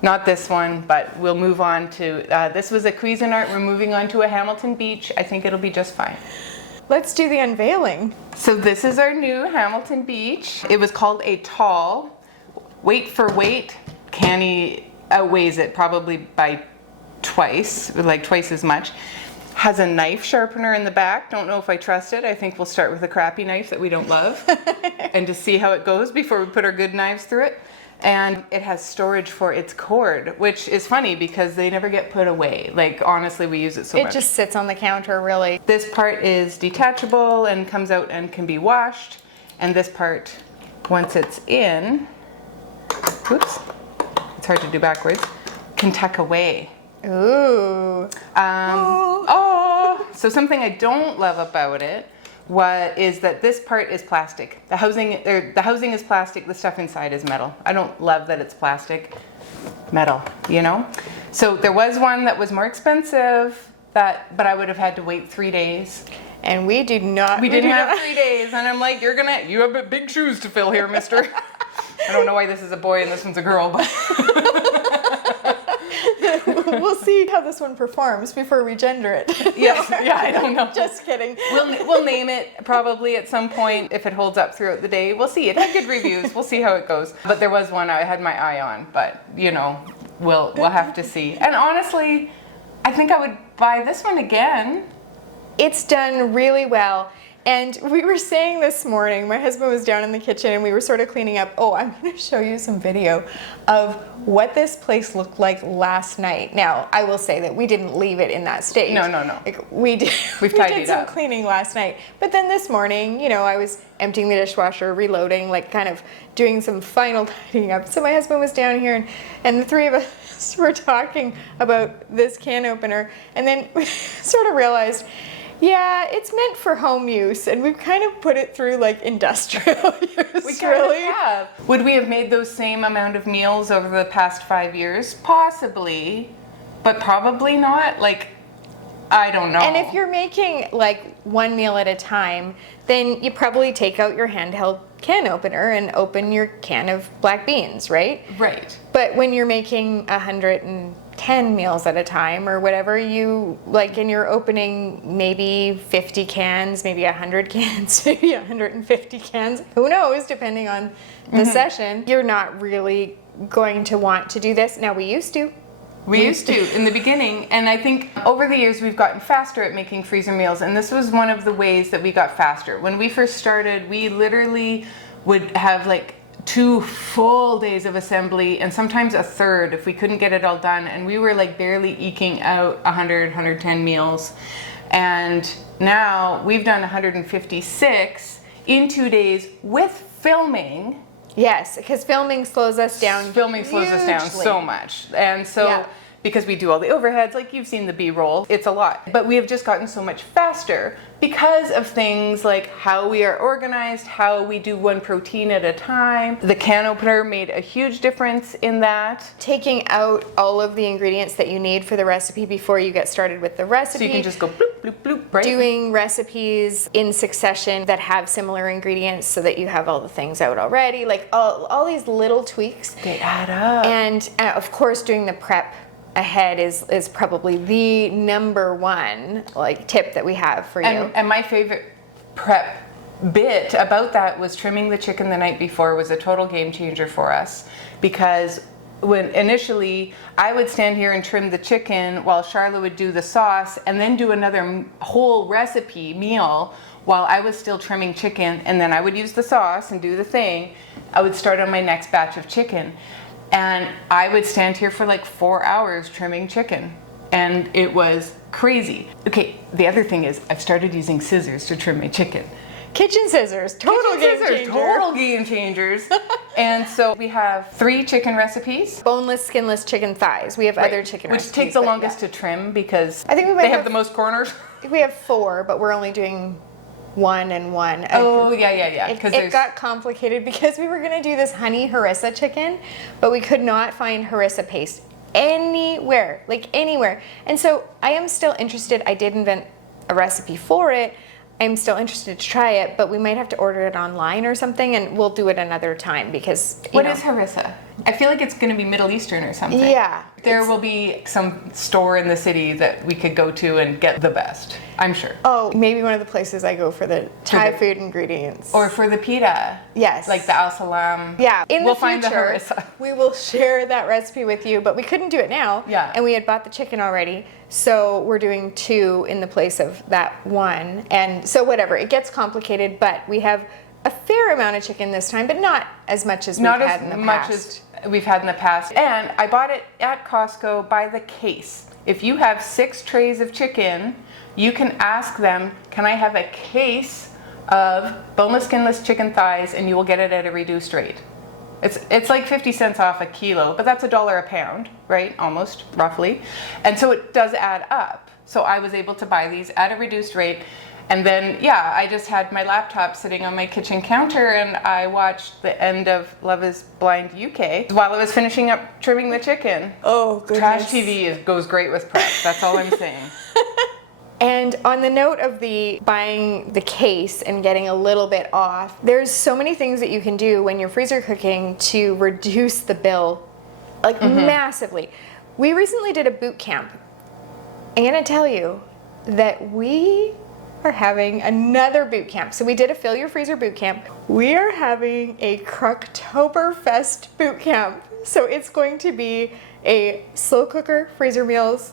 Not this one, but we'll move on to, this was a Cuisinart. We're moving on to a Hamilton Beach. I think it'll be just fine. Let's do the unveiling. So this is our new Hamilton Beach. It was called a tall. Weight for weight, Canny outweighs it probably by twice, like twice as much. Has a knife sharpener in the back. Don't know if I trust it. I think we'll start with a crappy knife that we don't love and just see how it goes before we put our good knives through it. And it has storage for its cord, which is funny because they never get put away. Like, honestly, we use it so much. It just sits on the counter, really. This part is detachable and comes out and can be washed. And this part, once it's in, oops, it's hard to do backwards, can tuck away. Ooh. So something I don't love about it is that this part is plastic. The housing is plastic. The stuff inside is metal. I don't love that it's plastic. Metal, you know. So there was one that was more expensive, but I would have had to wait 3 days. And we did not. We didn't have 3 days, and I'm like, you have big shoes to fill here, mister. I don't know why this is a boy and this one's a girl, but. We'll see how this one performs before we gender it. Yes, yeah, I don't know. Just kidding. We'll name it probably at some point if it holds up throughout the day. We'll see. It had good reviews. We'll see how it goes. But there was one I had my eye on, but you know, we'll have to see. And honestly, I think I would buy this one again. It's done really well. And we were saying this morning, my husband was down in the kitchen and we were sort of cleaning up. Oh, I'm going to show you some video of what this place looked like last night. Now, I will say that we didn't leave it in that state. No. Like, we did some cleaning last night. But then this morning, you know, I was emptying the dishwasher, reloading, like kind of doing some final tidying up. So my husband was down here and the three of us were talking about this can opener. And then we sort of realized, yeah, it's meant for home use, and we've kind of put it through like industrial use. We kind of have. Would we have made those same amount of meals over the past 5 years? Possibly, but probably not. Like, I don't know. And if you're making like one meal at a time, then you probably take out your handheld can opener and open your can of black beans, right? Right. But when you're making 110 meals at a time or whatever, you like, and you're opening maybe 50 cans, maybe 100 cans, maybe 150 cans, who knows, depending on the session, you're not really going to want to do this. Now, we used to. We used to in the beginning, and I think over the years we've gotten faster at making freezer meals, and this was one of the ways that we got faster. When we first started, we literally would have like 2 full days of assembly and sometimes a third if we couldn't get it all done, and we were like barely eking out 110 meals. And now we've done 156 in 2 days with filming. Yes, because filming slows us down. Filming slows us down so much. And so because we do all the overheads, like you've seen the B-roll. It's a lot. But we have just gotten so much faster because of things like how we are organized, how we do one protein at a time. The can opener made a huge difference in that. Taking out all of the ingredients that you need for the recipe before you get started with the recipe. So you can just go bloop, bloop, bloop, right? Doing recipes in succession that have similar ingredients so that you have all the things out already. Like all these little tweaks. They add up. And of course, doing the prep ahead is probably the number one like tip that we have for you. And my favorite prep bit about that was trimming the chicken the night before was a total game changer for us, because when initially I would stand here and trim the chicken while Charlotte would do the sauce and then do another whole recipe meal while I was still trimming chicken, and then I would use the sauce and do the thing. I would start on my next batch of chicken. And I would stand here for like 4 hours trimming chicken. And it was crazy. Okay, the other thing is I've started using scissors to trim my chicken. Kitchen scissors, total game changers. And so we have 3 chicken recipes. Boneless, skinless chicken thighs. We have other chicken recipes. Which take the longest to trim because I think we might they have the most corners. We have 4, but we're only doing 1 and 1. Oh, yeah. It got complicated because we were going to do this honey harissa chicken, but we could not find harissa paste anywhere. And so I am still interested. I did invent a recipe for it. I'm still interested to try it, but we might have to order it online or something, and we'll do it another time because What is harissa? I feel like it's going to be Middle Eastern or something. Yeah. There will be some store in the city that we could go to and get the best, I'm sure. Oh, maybe one of the places I go for the Thai food ingredients. Or for the pita. Yes. Like the al salam. Yeah. We'll find the harissa. We will share that recipe with you, but we couldn't do it now. Yeah. And we had bought the chicken already. So we're doing 2 in the place of that 1. And so whatever, it gets complicated, but we have a fair amount of chicken this time, but not as much as we've had in the past. Not as much as we've had in the past. And I bought it at Costco by the case. If you have 6 trays of chicken, you can ask them, can I have a case of boneless, skinless chicken thighs, and you will get it at a reduced rate. It's like 50 cents off a kilo, but that's $1 a pound, right? Almost, roughly. And so it does add up. So I was able to buy these at a reduced rate. And then, yeah, I just had my laptop sitting on my kitchen counter and I watched the end of Love is Blind UK while I was finishing up trimming the chicken. Oh, goodness. Trash TV goes great with prep. That's all I'm saying. And on the note of the buying the case and getting a little bit off, there's so many things that you can do when you're freezer cooking to reduce the bill, like massively. We recently did a boot camp. I'm gonna tell you that we are having another boot camp. So we did a Fill Your Freezer boot camp. We are having a Crocktoberfest boot camp. So it's going to be a slow cooker freezer meals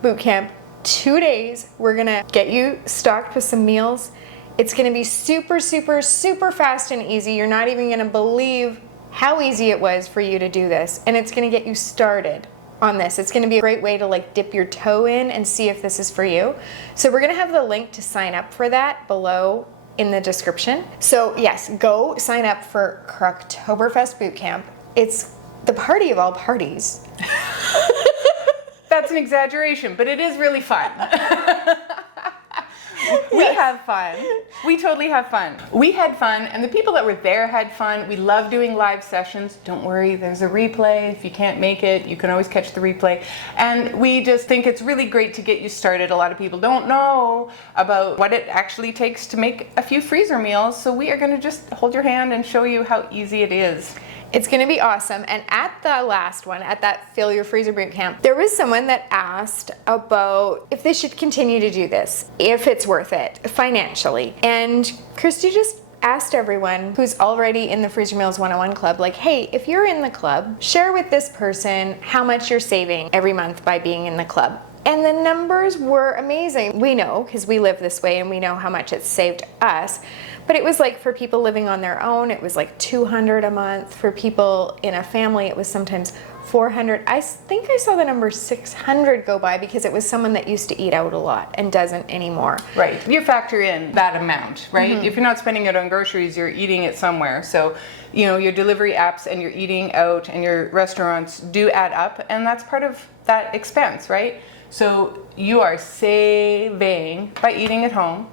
boot camp. 2 days, we're gonna get you stocked with some meals. It's gonna be super, super, super fast and easy. You're not even gonna believe how easy it was for you to do this. And it's gonna get you started on this. It's gonna be a great way to like dip your toe in and see if this is for you. So we're gonna have the link to sign up for that below in the description. So yes, go sign up for Crocktoberfest Boot Camp. It's the party of all parties. That's an exaggeration, but it is really fun. We have fun. We totally have fun. We had fun, and the people that were there had fun. We love doing live sessions. Don't worry, there's a replay. If you can't make it, you can always catch the replay. And we just think it's really great to get you started. A lot of people don't know about what it actually takes to make a few freezer meals, so we are going to just hold your hand and show you how easy it is. It's going to be awesome. And at the last one, at that Fill Your Freezer Boot Camp, there was someone that asked about if they should continue to do this, if it's worth it financially. And Christy just asked everyone who's already in the Freezer Meals 101 Club, like, hey, if you're in the club, share with this person how much you're saving every month by being in the club. And the numbers were amazing. We know, because we live this way and we know how much it's saved us. But it was like for people living on their own, it was like $200 a month. For people in a family, it was sometimes $400. I think I saw the number $600 go by because it was someone that used to eat out a lot and doesn't anymore. Right. You factor in that amount, right? If you're not spending it on groceries, you're eating it somewhere. So, you know, your delivery apps and your eating out and your restaurants do add up, and that's part of that expense, right? So you are saving by eating at home.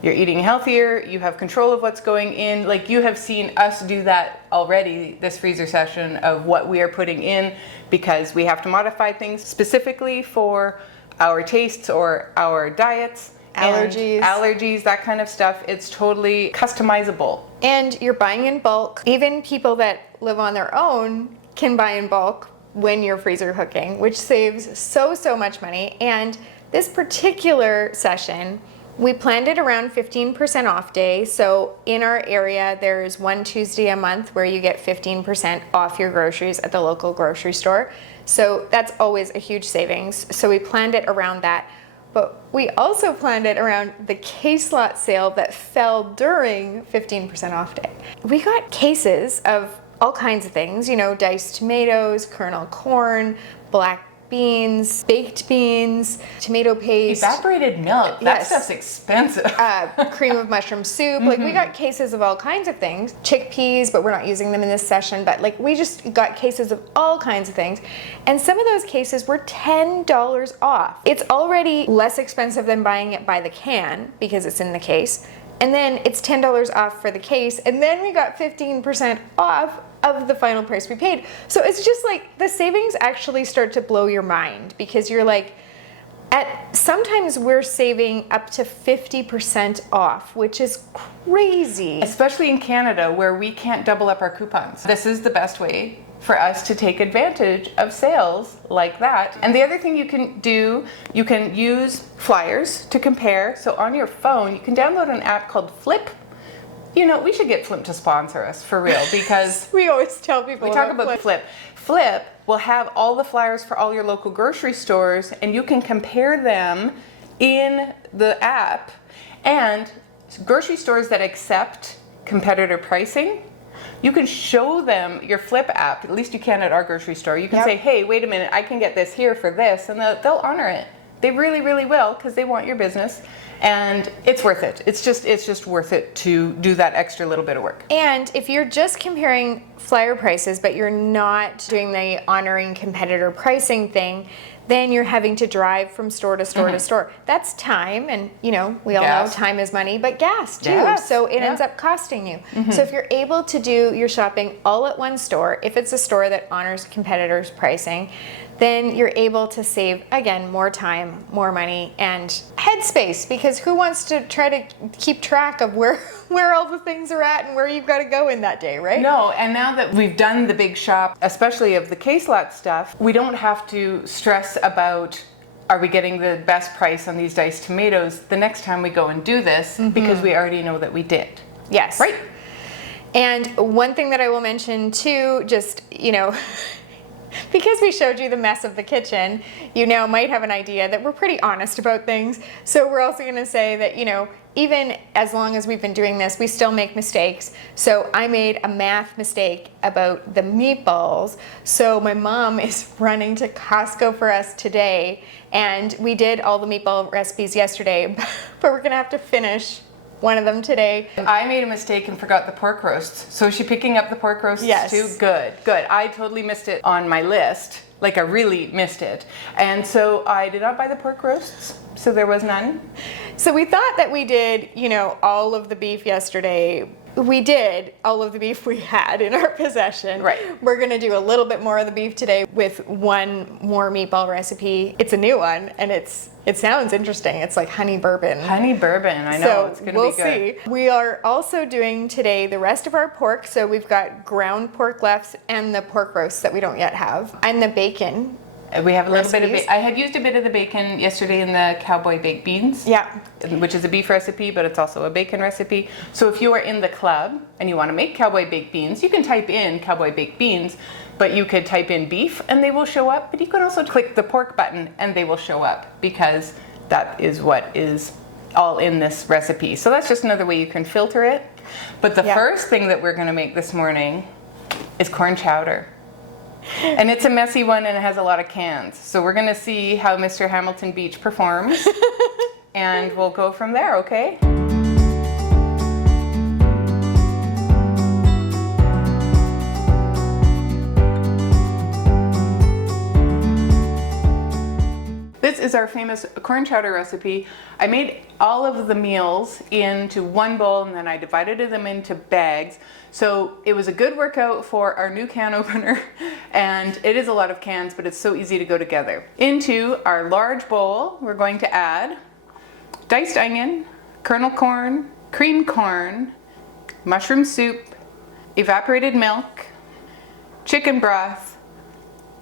You're eating healthier, you have control of what's going in. Like, you have seen us do that already, this freezer session, of what we are putting in, because we have to modify things specifically for our tastes or our diets. Allergies, that kind of stuff. It's totally customizable. And you're buying in bulk. Even people that live on their own can buy in bulk when you're freezer cooking, which saves so much money. And this particular session, we planned it around 15% off day. So in our area, there's one Tuesday a month where you get 15% off your groceries at the local grocery store. So that's always a huge savings. So we planned it around that. But we also planned it around the case lot sale that fell during 15% off day. We got cases of all kinds of things, you know, diced tomatoes, kernel corn, black beans, baked beans, tomato paste. Evaporated milk, that stuff's expensive. Cream of mushroom soup. Like, we got cases of all kinds of things. Chickpeas, but we're not using them in this session. But like, we just got cases of all kinds of things. And some of those cases were $10 off. It's already less expensive than buying it by the can because it's in the case. And then it's $10 off for the case. And then we got 15% off of the final price we paid. So it's just like, the savings actually start to blow your mind, because you're like, sometimes we're saving up to 50% off, which is crazy. Especially in Canada, where we can't double up our coupons. This is the best way for us to take advantage of sales like that. And the other thing you can do, you can use flyers to compare. So on your phone, you can download an app called Flip. You know, we should get Flip to sponsor us, for real, because we always tell people we talk about Flip. Flip will have all the flyers for all your local grocery stores, and you can compare them in the app. And grocery stores that accept competitor pricing, you can show them your Flip app. At least you can at our grocery store. You can say, hey, wait a minute, I can get this here for this, and they'll honor it. They really, really will, because they want your business. And it's worth it. It's just worth it to do that extra little bit of work. And if you're just comparing flyer prices, but you're not doing the honoring competitor pricing thing, then you're having to drive from store to store to store. That's time, and you know, we all know time is money, but gas too. So it ends up costing you. So if you're able to do your shopping all at one store, if it's a store that honors competitors pricing, then you're able to save, again, more time, more money, and headspace, because who wants to try to keep track of where all the things are at and where you've got to go in that day, right? No, and now that we've done the big shop, especially of the case lot stuff, we don't have to stress about, are we getting the best price on these diced tomatoes the next time we go and do this, because we already know that we did. Yes. Right? And one thing that I will mention too, just, you know, because we showed you the mess of the kitchen, you now might have an idea that we're pretty honest about things. So we're also going to say that, you know, even as long as we've been doing this, we still make mistakes. So I made a math mistake about the meatballs. So my mom is running to Costco for us today, and we did all the meatball recipes yesterday, but we're going to have to finish one of them today. I made a mistake and forgot the pork roasts. So is she picking up the pork roasts too? Good. I totally missed it on my list. Like, I really missed it. And so I did not buy the pork roasts, so there was none. So we thought that we did, you know, all of the beef yesterday. We did all of the beef we had in our possession. Right. We're going to do a little bit more of the beef today with one more meatball recipe. It's a new one, and it sounds interesting. It's like honey bourbon. Honey bourbon, I know. So it's going to be good. We'll see. We are also doing today the rest of our pork. So we've got ground pork lefts and the pork roasts that we don't yet have, and the bacon. We have a little bit of bacon. I had used a bit of the bacon yesterday in the Cowboy baked beans. Yeah. Which is a beef recipe, but it's also a bacon recipe. So if you are in the club and you want to make Cowboy baked beans, you can type in Cowboy baked beans, but you could type in beef and they will show up. But you can also click the pork button and they will show up, because that is what is all in this recipe. So that's just another way you can filter it. But the Yeah. first thing that we're gonna make this morning is corn chowder. And it's a messy one and it has a lot of cans. So we're gonna see how Mr. Hamilton Beach performs and we'll go from there, okay? This is our famous corn chowder recipe. I made all of the meals into one bowl and then I divided them into bags. So it was a good workout for our new can opener, and it is a lot of cans, but it's so easy to go together. Into our large bowl, we're going to add diced onion, kernel corn, creamed corn, mushroom soup, evaporated milk, chicken broth,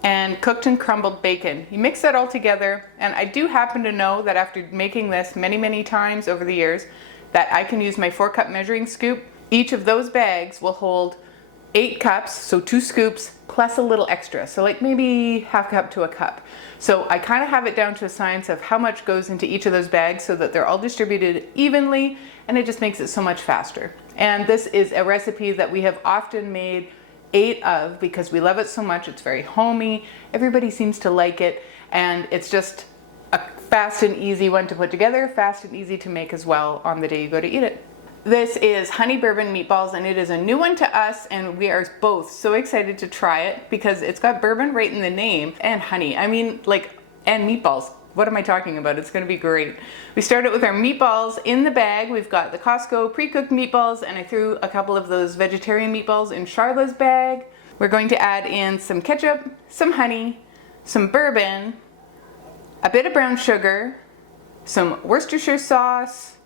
and cooked and crumbled bacon. You mix that all together, and I do happen to know that after making this many times over the years, that I can use my 4-cup measuring scoop. Each of those bags will hold 8 cups, so 2 scoops, plus a little extra. So like maybe half cup to a cup. So I kind of have it down to a science of how much goes into each of those bags so that they're all distributed evenly, and it just makes it so much faster. And this is a recipe that we have often made 8 of because we love it so much. It's very homey. Everybody seems to like it, and it's just a fast and easy one to put together, fast and easy to make as well on the day you go to eat it. This is honey bourbon meatballs, and it is a new one to us, and we are both so excited to try it because it's got bourbon right in the name and honey. I mean, like, and meatballs. What am I talking about? It's gonna be great. We started with our meatballs in the bag. We've got the Costco pre-cooked meatballs, and I threw a couple of those vegetarian meatballs in Charla's bag. We're going to add in some ketchup, some honey, some bourbon, a bit of brown sugar, some Worcestershire sauce,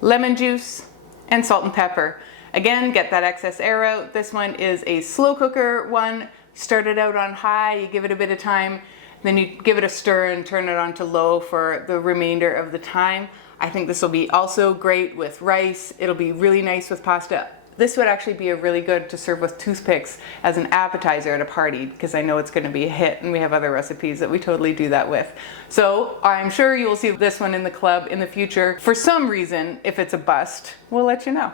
lemon juice, and salt and pepper. Again, get that excess air out. This one is a slow cooker one. Start it out on high, you give it a bit of time, then you give it a stir and turn it on to low for the remainder of the time. I think this will be also great with rice. It'll be really nice with pasta. This would actually be a really good to serve with toothpicks as an appetizer at a party, because I know it's going to be a hit, and we have other recipes that we totally do that with. So I'm sure you will see this one in the club in the future. For some reason, if it's a bust, we'll let you know.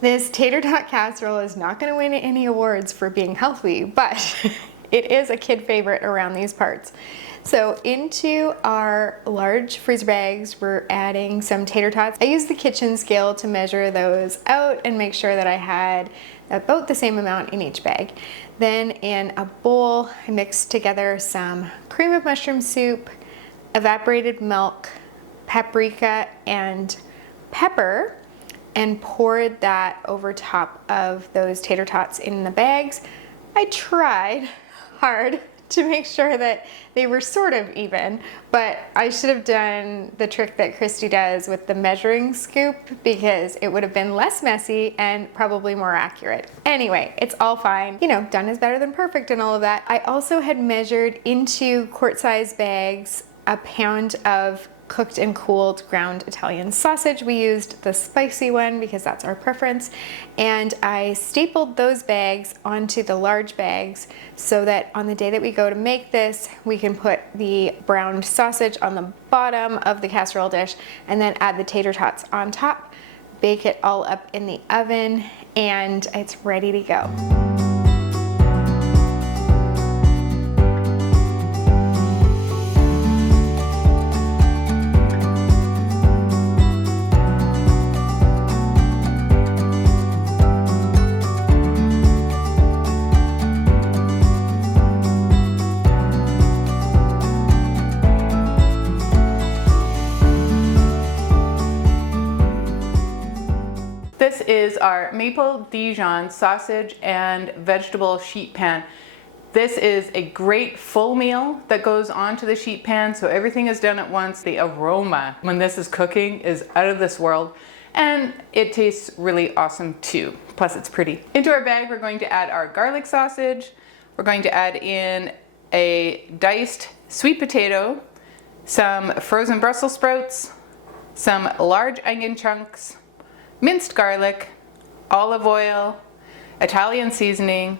This Tater Tot Casserole is not going to win any awards for being healthy, but it is a kid favorite around these parts. So into our large freezer bags, we're adding some tater tots. I used the kitchen scale to measure those out and make sure that I had about the same amount in each bag. Then in a bowl, I mixed together some cream of mushroom soup, evaporated milk, paprika, and pepper, and poured that over top of those tater tots in the bags. I tried hard to make sure that they were sort of even, but I should have done the trick that Christy does with the measuring scoop, because it would have been less messy and probably more accurate. Anyway, it's all fine. You know, done is better than perfect and all of that. I also had measured into quart-size bags a pound of cooked and cooled ground Italian sausage. We used the spicy one because that's our preference, and I stapled those bags onto the large bags so that on the day that we go to make this, we can put the browned sausage on the bottom of the casserole dish and then add the tater tots on top, bake it all up in the oven, and it's ready to go. This is our maple Dijon sausage and vegetable sheet pan. This is a great full meal that goes onto the sheet pan, so everything is done at once. The aroma when this is cooking is out of this world, and it tastes really awesome too. Plus it's pretty. Into our bag, we're going to add our garlic sausage. We're going to add in a diced sweet potato, some frozen Brussels sprouts, some large onion chunks, minced garlic, olive oil, Italian seasoning,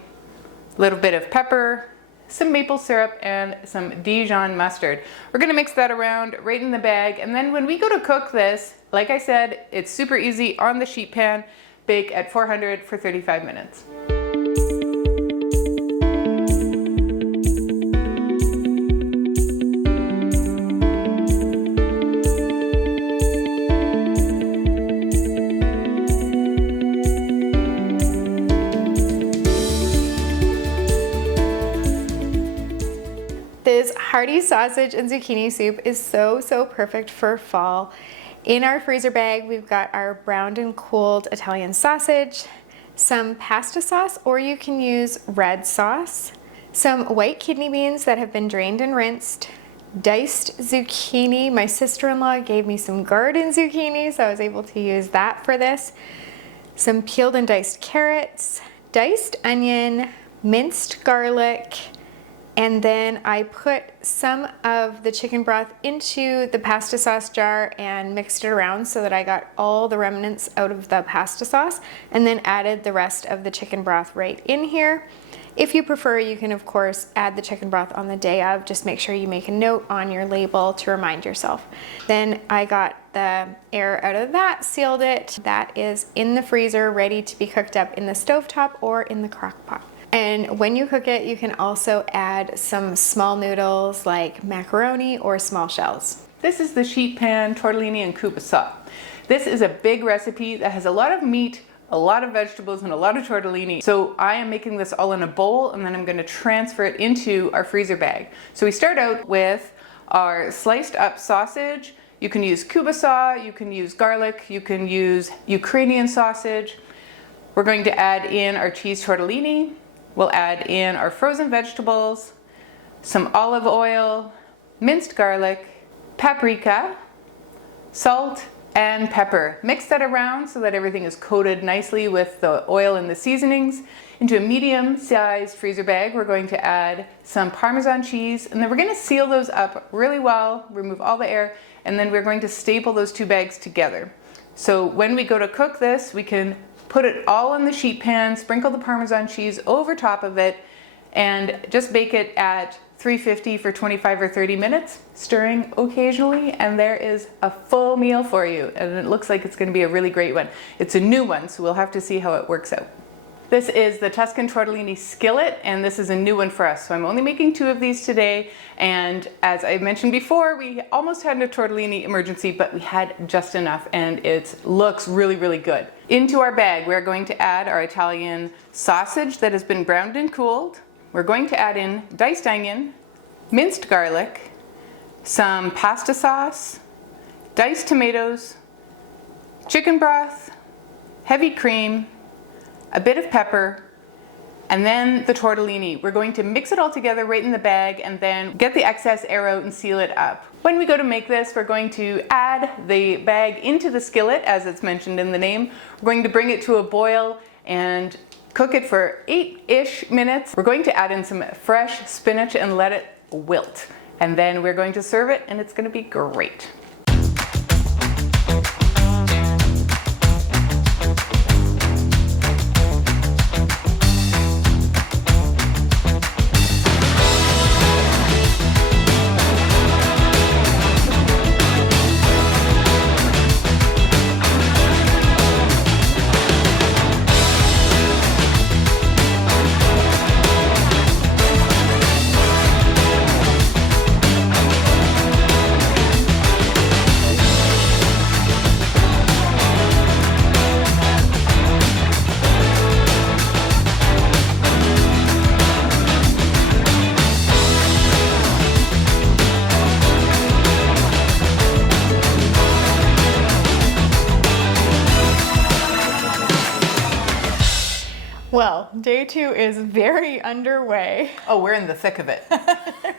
a little bit of pepper, some maple syrup, and some Dijon mustard. We're gonna mix that around right in the bag, and then when we go to cook this, Like I said, it's super easy on the sheet pan. Bake at 400 for 35 minutes. This hearty sausage and zucchini soup is so perfect for fall. In our freezer bag, we've got our browned and cooled Italian sausage, some pasta sauce, or you can use red sauce, some white kidney beans that have been drained and rinsed, diced zucchini. My sister-in-law gave me some garden zucchini, so I was able to use that for this. Some peeled and diced carrots, diced onion, minced garlic, and then I put some of the chicken broth into the pasta sauce jar and mixed it around so that I got all the remnants out of the pasta sauce, and then added the rest of the chicken broth right in here. If you prefer, you can of course add the chicken broth on the day of. Just make sure you make a note on your label to remind yourself. Then I got the air out of that, sealed it. That is in the freezer, ready to be cooked up in the stovetop or in the crock pot. And when you cook it, you can also add some small noodles like macaroni or small shells. This is the sheet pan tortellini and kielbasa. This is a big recipe that has a lot of meat, a lot of vegetables, and a lot of tortellini. So I am making this all in a bowl, and then I'm going to transfer it into our freezer bag. So we start out with our sliced up sausage. You can use kielbasa, you can use garlic, you can use Ukrainian sausage. We're going to add in our cheese tortellini. We'll add in our frozen vegetables, some olive oil, minced garlic, paprika, salt, and pepper. Mix that around so that everything is coated nicely with the oil and the seasonings. Into a medium-sized freezer bag, we're going to add some Parmesan cheese, and then we're going to seal those up really well, remove all the air, and then we're going to staple those two bags together. So when we go to cook this, we can put it all in the sheet pan, sprinkle the Parmesan cheese over top of it, and just bake it at 350 for 25 or 30 minutes, stirring occasionally, and there is a full meal for you. And it looks like it's going to be a really great one. It's a new one, so we'll have to see how it works out. This is the Tuscan tortellini skillet, and this is a new one for us. So I'm only making 2 of these today, and as I mentioned before, we almost had a tortellini emergency, but we had just enough, and it looks really good. Into our bag, we're going to add our Italian sausage that has been browned and cooled. We're going to add in diced onion, minced garlic, some pasta sauce, diced tomatoes, chicken broth, heavy cream, a bit of pepper, and then the tortellini. We're going to mix it all together right in the bag and then get the excess air out and seal it up. When we go to make this, we're going to add the bag into the skillet, as it's mentioned in the name. We're going to bring it to a boil and cook it for 8-ish minutes. We're going to add in some fresh spinach and let it wilt. And then we're going to serve it, and it's going to be great. Well, day 2 is very underway. Oh, we're in the thick of it.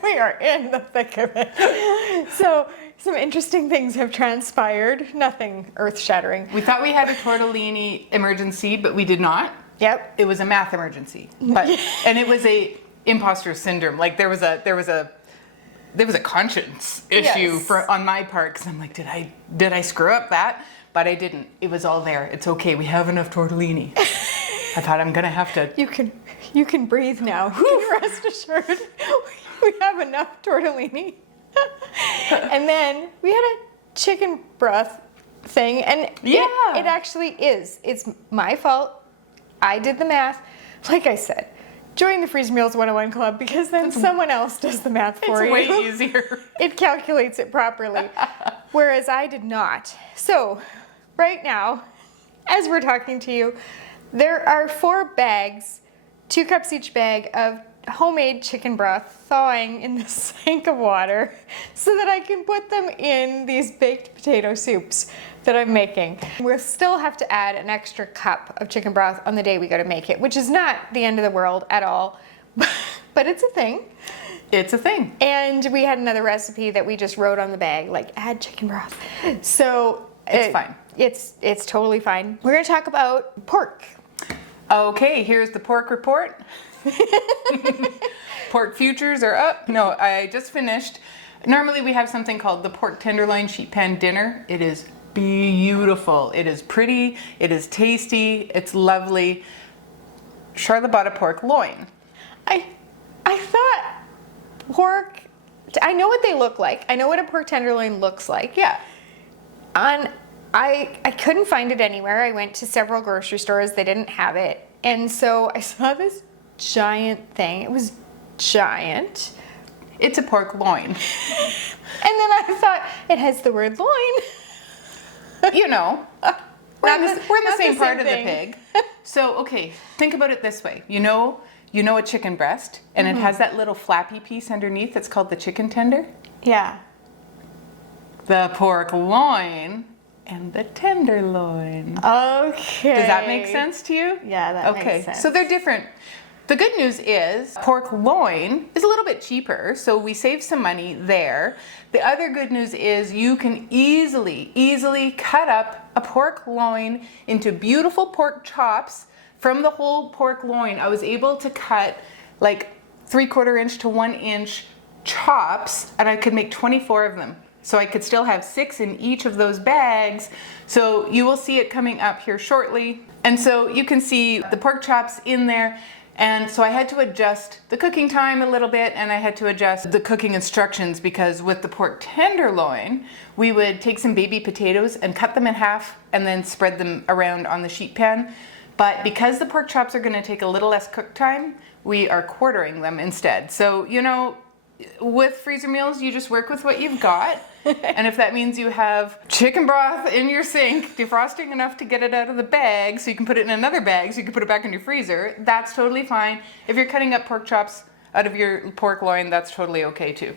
We are in the thick of it. So some interesting things have transpired. Nothing earth-shattering. We thought we had a tortellini emergency, but we did not. Yep. It was a math emergency, and it was a imposter syndrome. Like there was a conscience issue Yes. on my part, because I'm like, did I screw up that? But I didn't. It was all there. It's okay. We have enough tortellini. I thought I'm gonna have to. You can breathe now. Rest assured, we have enough tortellini. And then we had a chicken broth thing. And it actually is. It's my fault. I did the math. Like I said, join the Freeze Meals 101 Club because then someone else does the math for you. It's way easier. It calculates it properly, whereas I did not. So right now, as we're talking to you, there are 4 bags, 2 cups each bag of homemade chicken broth thawing in the sink of water so that I can put them in these baked potato soups that I'm making. We'll still have to add an extra cup of chicken broth on the day we go to make it, which is not the end of the world at all, but it's a thing. It's a thing. And we had another recipe that we just wrote on the bag, like add chicken broth. So it's fine. It's totally fine. We're gonna talk about pork. Okay, here's the pork report. Pork futures are up. No, I just finished. Normally we have something called the pork tenderloin sheet pan dinner. It is beautiful. It is pretty. It is tasty. It's lovely. Charlotte bought a pork loin. I thought pork, I know what they look like. I know what a pork tenderloin looks like. Yeah. I couldn't find it anywhere. I went to several grocery stores. They didn't have it. And so I saw this giant thing. It was giant. It's a pork loin. And then I thought, it has the word loin. You know, we're in the same part of the thing. pig. So, okay, think about it this way. You know a chicken breast, and it has that little flappy piece underneath that's called the chicken tender? Yeah. The pork loin and the tenderloin. Okay. Does that make sense to you? Yeah, that makes sense. Okay, so they're different. The good news is pork loin is a little bit cheaper, so we save some money there. The other good news is you can easily cut up a pork loin into beautiful pork chops from the whole pork loin. I was able to cut like 3/4 inch to 1 inch chops, and I could make 24 of them. So I could still have 6 in each of those bags. So you will see it coming up here shortly. And so you can see the pork chops in there. And so I had to adjust the cooking time a little bit, and I had to adjust the cooking instructions because with the pork tenderloin, we would take some baby potatoes and cut them in half and then spread them around on the sheet pan. But because the pork chops are gonna take a little less cook time, we are quartering them instead. So, you know, with freezer meals, you just work with what you've got. And if that means you have chicken broth in your sink, defrosting enough to get it out of the bag so you can put it in another bag so you can put it back in your freezer, that's totally fine. If you're cutting up pork chops out of your pork loin, that's totally okay too.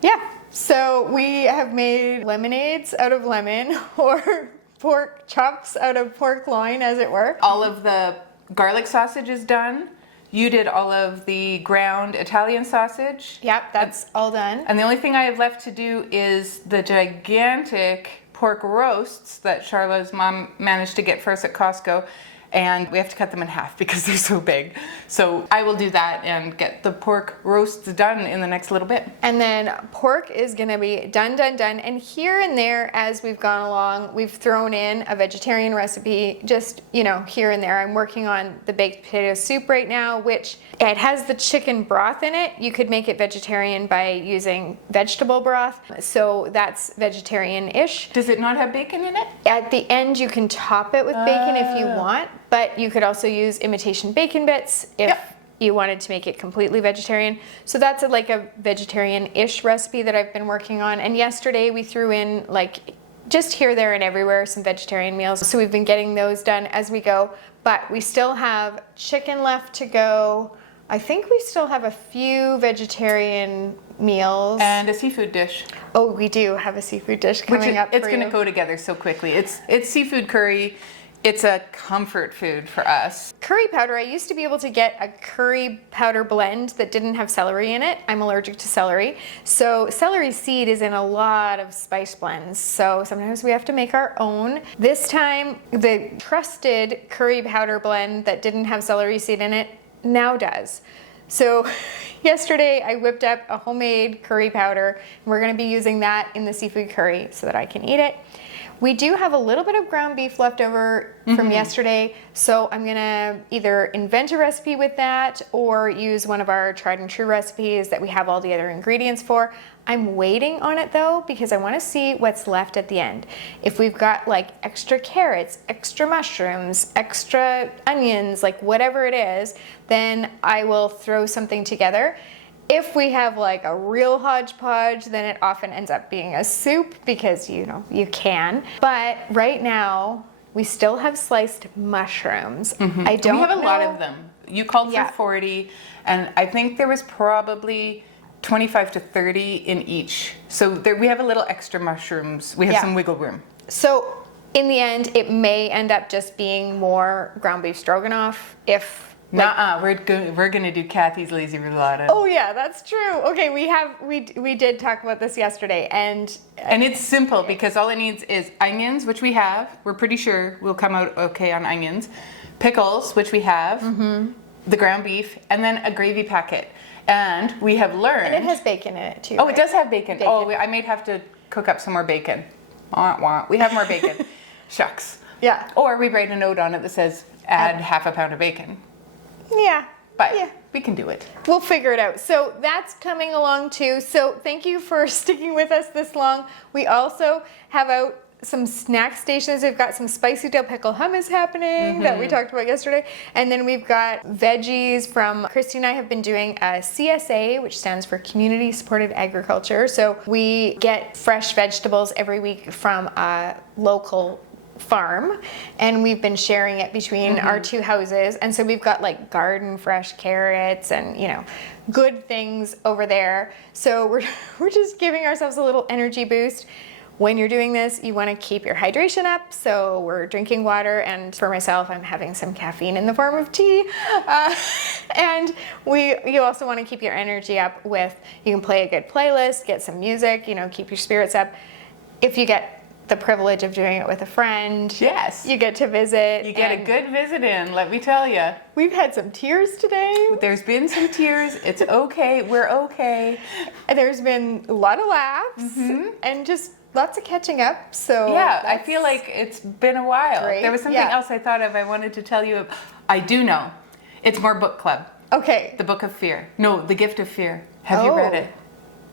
Yeah, so we have made lemonades out of lemon or pork chops out of pork loin, as it were. All of the garlic sausage is done. You did all of the ground Italian sausage. Yep, that's all done. And the only thing I have left to do is the gigantic pork roasts that Charla's mom managed to get for us at Costco. And we have to cut them in half because they're so big. So I will do that and get the pork roasts done in the next little bit. And then pork is gonna be done. And here and there, as we've gone along, we've thrown in a vegetarian recipe, just, you know, here and there. I'm working on the baked potato soup right now, which it has the chicken broth in it. You could make it vegetarian by using vegetable broth. So that's vegetarian-ish. Does it not have bacon in it? At the end, you can top it with bacon if you want. But you could also use imitation bacon bits if you wanted to make it completely vegetarian. So that's like a vegetarian-ish recipe that I've been working on. And yesterday we threw in like just here, there, and everywhere some vegetarian meals. So we've been getting those done as we go. But we still have chicken left to go. I think we still have a few vegetarian meals. And a seafood dish. Oh, we do have a seafood dish coming up for you. It's going to go together so quickly. It's seafood curry. It's a comfort food for us. Curry powder, I used to be able to get a curry powder blend that didn't have celery in it. I'm allergic to celery. So celery seed is in a lot of spice blends. So sometimes we have to make our own. This time, the trusted curry powder blend that didn't have celery seed in it now does. So yesterday I whipped up a homemade curry powder. And we're gonna be using that in the seafood curry so that I can eat it. We do have a little bit of ground beef left over from yesterday, so I'm gonna either invent a recipe with that or use one of our tried and true recipes that we have all the other ingredients for. I'm waiting on it though because I want to see what's left at the end. If we've got like extra carrots, extra mushrooms, extra onions, like whatever it is, then I will throw something together. If we have like a real hodgepodge, then it often ends up being a soup because you can. But right now, we still have sliced mushrooms. I don't We have a know. lot of them. You called for 40, and I think there was probably 25 to 30 in each. So there, we have a little extra mushrooms. We have some wiggle room. So in the end, it may end up just being more ground beef stroganoff if... Nuh-uh, we're gonna do Kathy's lazy roulade. Oh yeah, that's true. Okay, we did talk about this yesterday, and it's simple because all it needs is onions, which we have. We're pretty sure we'll come out okay on onions. Pickles, which we have. The ground beef, and then a gravy packet. And we have learned. And it has bacon in it too. Oh, right? it does have bacon. Oh, I might have to cook up some more bacon. Wah, wah. We have more bacon. Shucks. Yeah. Or we write a note on it that says add half a pound of bacon. Yeah. But we can do it. We'll figure it out. So that's coming along too. So thank you for sticking with us this long. We also have out some snack stations. We've got some spicy dill pickle hummus happening that we talked about yesterday. And then we've got veggies from, Christy and I have been doing a CSA, which stands for Community Supported Agriculture. So we get fresh vegetables every week from a local farm, and we've been sharing it between our two houses, and so we've got like garden fresh carrots and good things over there. So we're just giving ourselves a little energy boost. When you're doing this, you want to keep your hydration up, so we're drinking water, and for myself, I'm having some caffeine in the form of tea. And you also want to keep your energy up with, you can play a good playlist, get some music, keep your spirits up. If you get the privilege of doing it with a friend. Yes. You get to visit. You get a good visit in, let me tell you. We've had some tears today. There's been some tears. It's okay. We're okay. There's been a lot of laughs and just lots of catching up. So yeah, I feel like it's been a while. Great. There was something else I thought of I wanted to tell you. I do know. It's more book club. Okay. The Book of Fear. No, The Gift of Fear. Have you read it?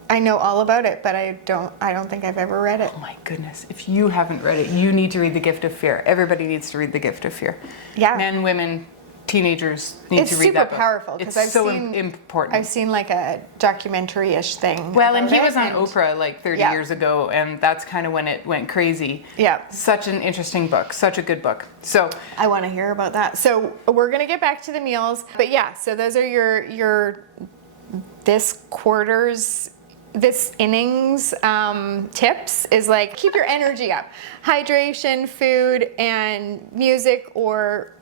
I know all about it, but I don't think I've ever read it. Oh my goodness. If you haven't read it, you need to read The Gift of Fear. Everybody needs to read The Gift of Fear. Yeah. Men, women, teenagers need to read that book. It's super powerful because I've seen important. I've seen like a documentary-ish thing. Well, and he was on Oprah like 30 years ago, and that's kind of when it went crazy. Yeah. Such an interesting book. Such a good book. So I want to hear about that. So we're gonna get back to the meals, but yeah. So those are your this innings tips is like keep your energy up. Hydration, food, and music or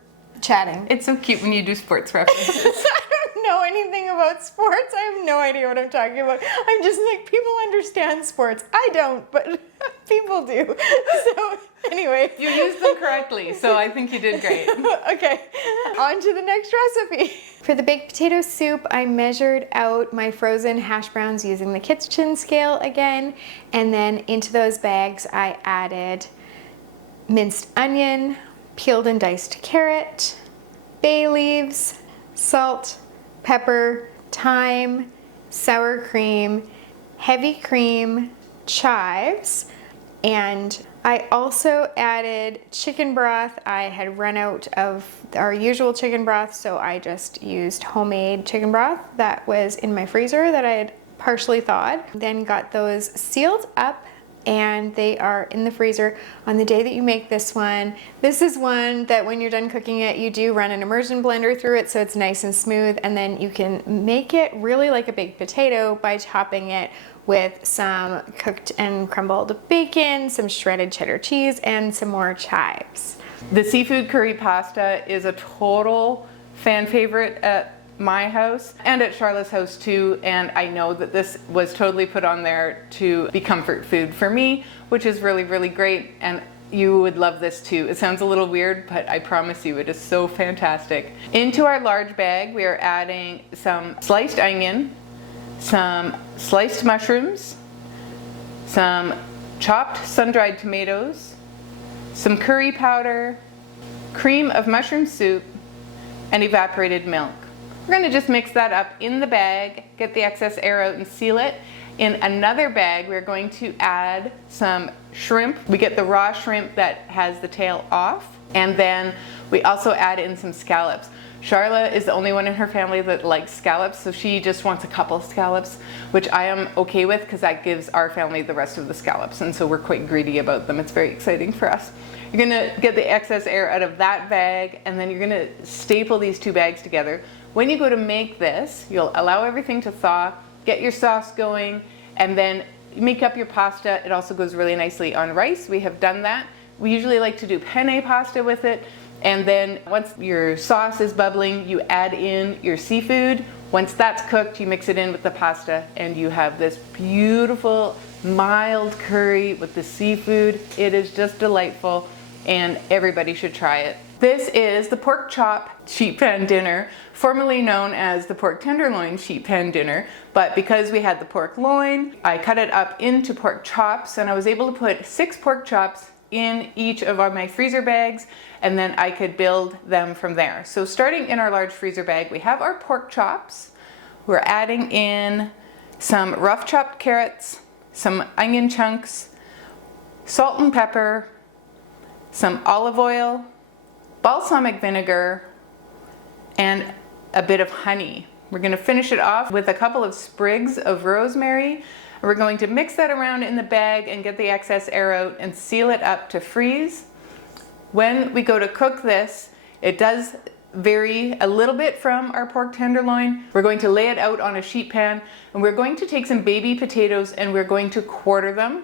chatting. it's so cute when you do sports references. I don't know anything about sports. I have no idea what I'm talking about. I'm just like, people understand sports. I don't, but people do. So anyway. You used them correctly, so I think you did great. Okay, on to the next recipe. For the baked potato soup, I measured out my frozen hash browns using the kitchen scale again, and then into those bags I added minced onion, peeled and diced carrot, bay leaves, salt, pepper, thyme, sour cream, heavy cream, chives, and I also added chicken broth. I had run out of our usual chicken broth, so I just used homemade chicken broth that was in my freezer that I had partially thawed. Then got those sealed up, and they are in the freezer on the day that you make this one. This is one that when you're done cooking it, you do run an immersion blender through it so it's nice and smooth, and then you can make it really like a baked potato by topping it with some cooked and crumbled bacon, some shredded cheddar cheese, and some more chives. The seafood curry pasta is a total fan favorite at my house and at Charlotte's house too, and I know that this was totally put on there to be comfort food for me, which is really, really great, and you would love this too. It sounds a little weird, but I promise you it is so fantastic. Into our large bag, we are adding some sliced onion, some sliced mushrooms, some chopped sun-dried tomatoes, some curry powder, cream of mushroom soup, and evaporated milk. We're gonna just mix that up in the bag, get the excess air out and seal it. In another bag, we're going to add some shrimp. We get the raw shrimp that has the tail off, and then we also add in some scallops. Charla is the only one in her family that likes scallops, so she just wants a couple scallops, which I am okay with because that gives our family the rest of the scallops, and so we're quite greedy about them. It's very exciting for us. You're gonna get the excess air out of that bag, and then you're gonna staple these two bags together. When you go to make this, you'll allow everything to thaw, get your sauce going, and then make up your pasta. It also goes really nicely on rice. We have done that. We usually like to do penne pasta with it. And then once your sauce is bubbling, you add in your seafood. Once that's cooked, you mix it in with the pasta, and you have this beautiful, mild curry with the seafood. It is just delightful, and everybody should try it. This is the pork chop sheet pan dinner, formerly known as the pork tenderloin sheet pan dinner. But because we had the pork loin, I cut it up into pork chops, and I was able to put 6 pork chops in each of my freezer bags, and then I could build them from there. So starting in our large freezer bag, we have our pork chops. We're adding in some rough chopped carrots, some onion chunks, salt and pepper, some olive oil, balsamic vinegar, and a bit of honey. We're going to finish it off with a couple of sprigs of rosemary. We're going to mix that around in the bag and get the excess air out and seal it up to freeze. When we go to cook this, it does vary a little bit from our pork tenderloin. We're going to lay it out on a sheet pan, and we're going to take some baby potatoes and we're going to quarter them,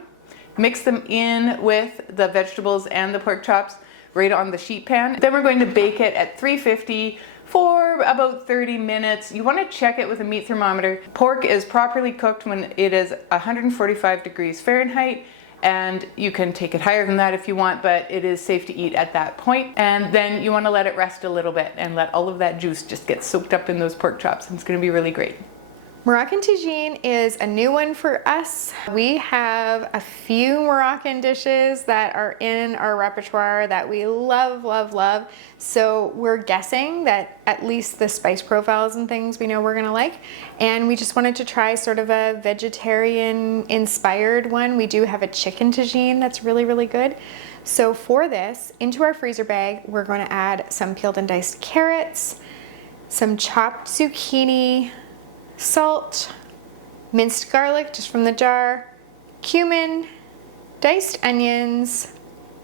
mix them in with the vegetables and the pork chops right on the sheet pan. Then we're going to bake it at 350 for about 30 minutes. You want to check it with a meat thermometer. Pork is properly cooked when it is 145 degrees Fahrenheit, and you can take it higher than that if you want, but it is safe to eat at that point. And then you want to let it rest a little bit and let all of that juice just get soaked up in those pork chops, and it's going to be really great. Moroccan Tagine is a new one for us. We have a few Moroccan dishes that are in our repertoire that we love, love, love. So we're guessing that at least the spice profiles and things we know we're gonna like. And we just wanted to try sort of a vegetarian inspired one. We do have a chicken tagine that's really, really good. So for this, into our freezer bag, we're gonna add some peeled and diced carrots, some chopped zucchini, salt, minced garlic just from the jar, cumin, diced onions,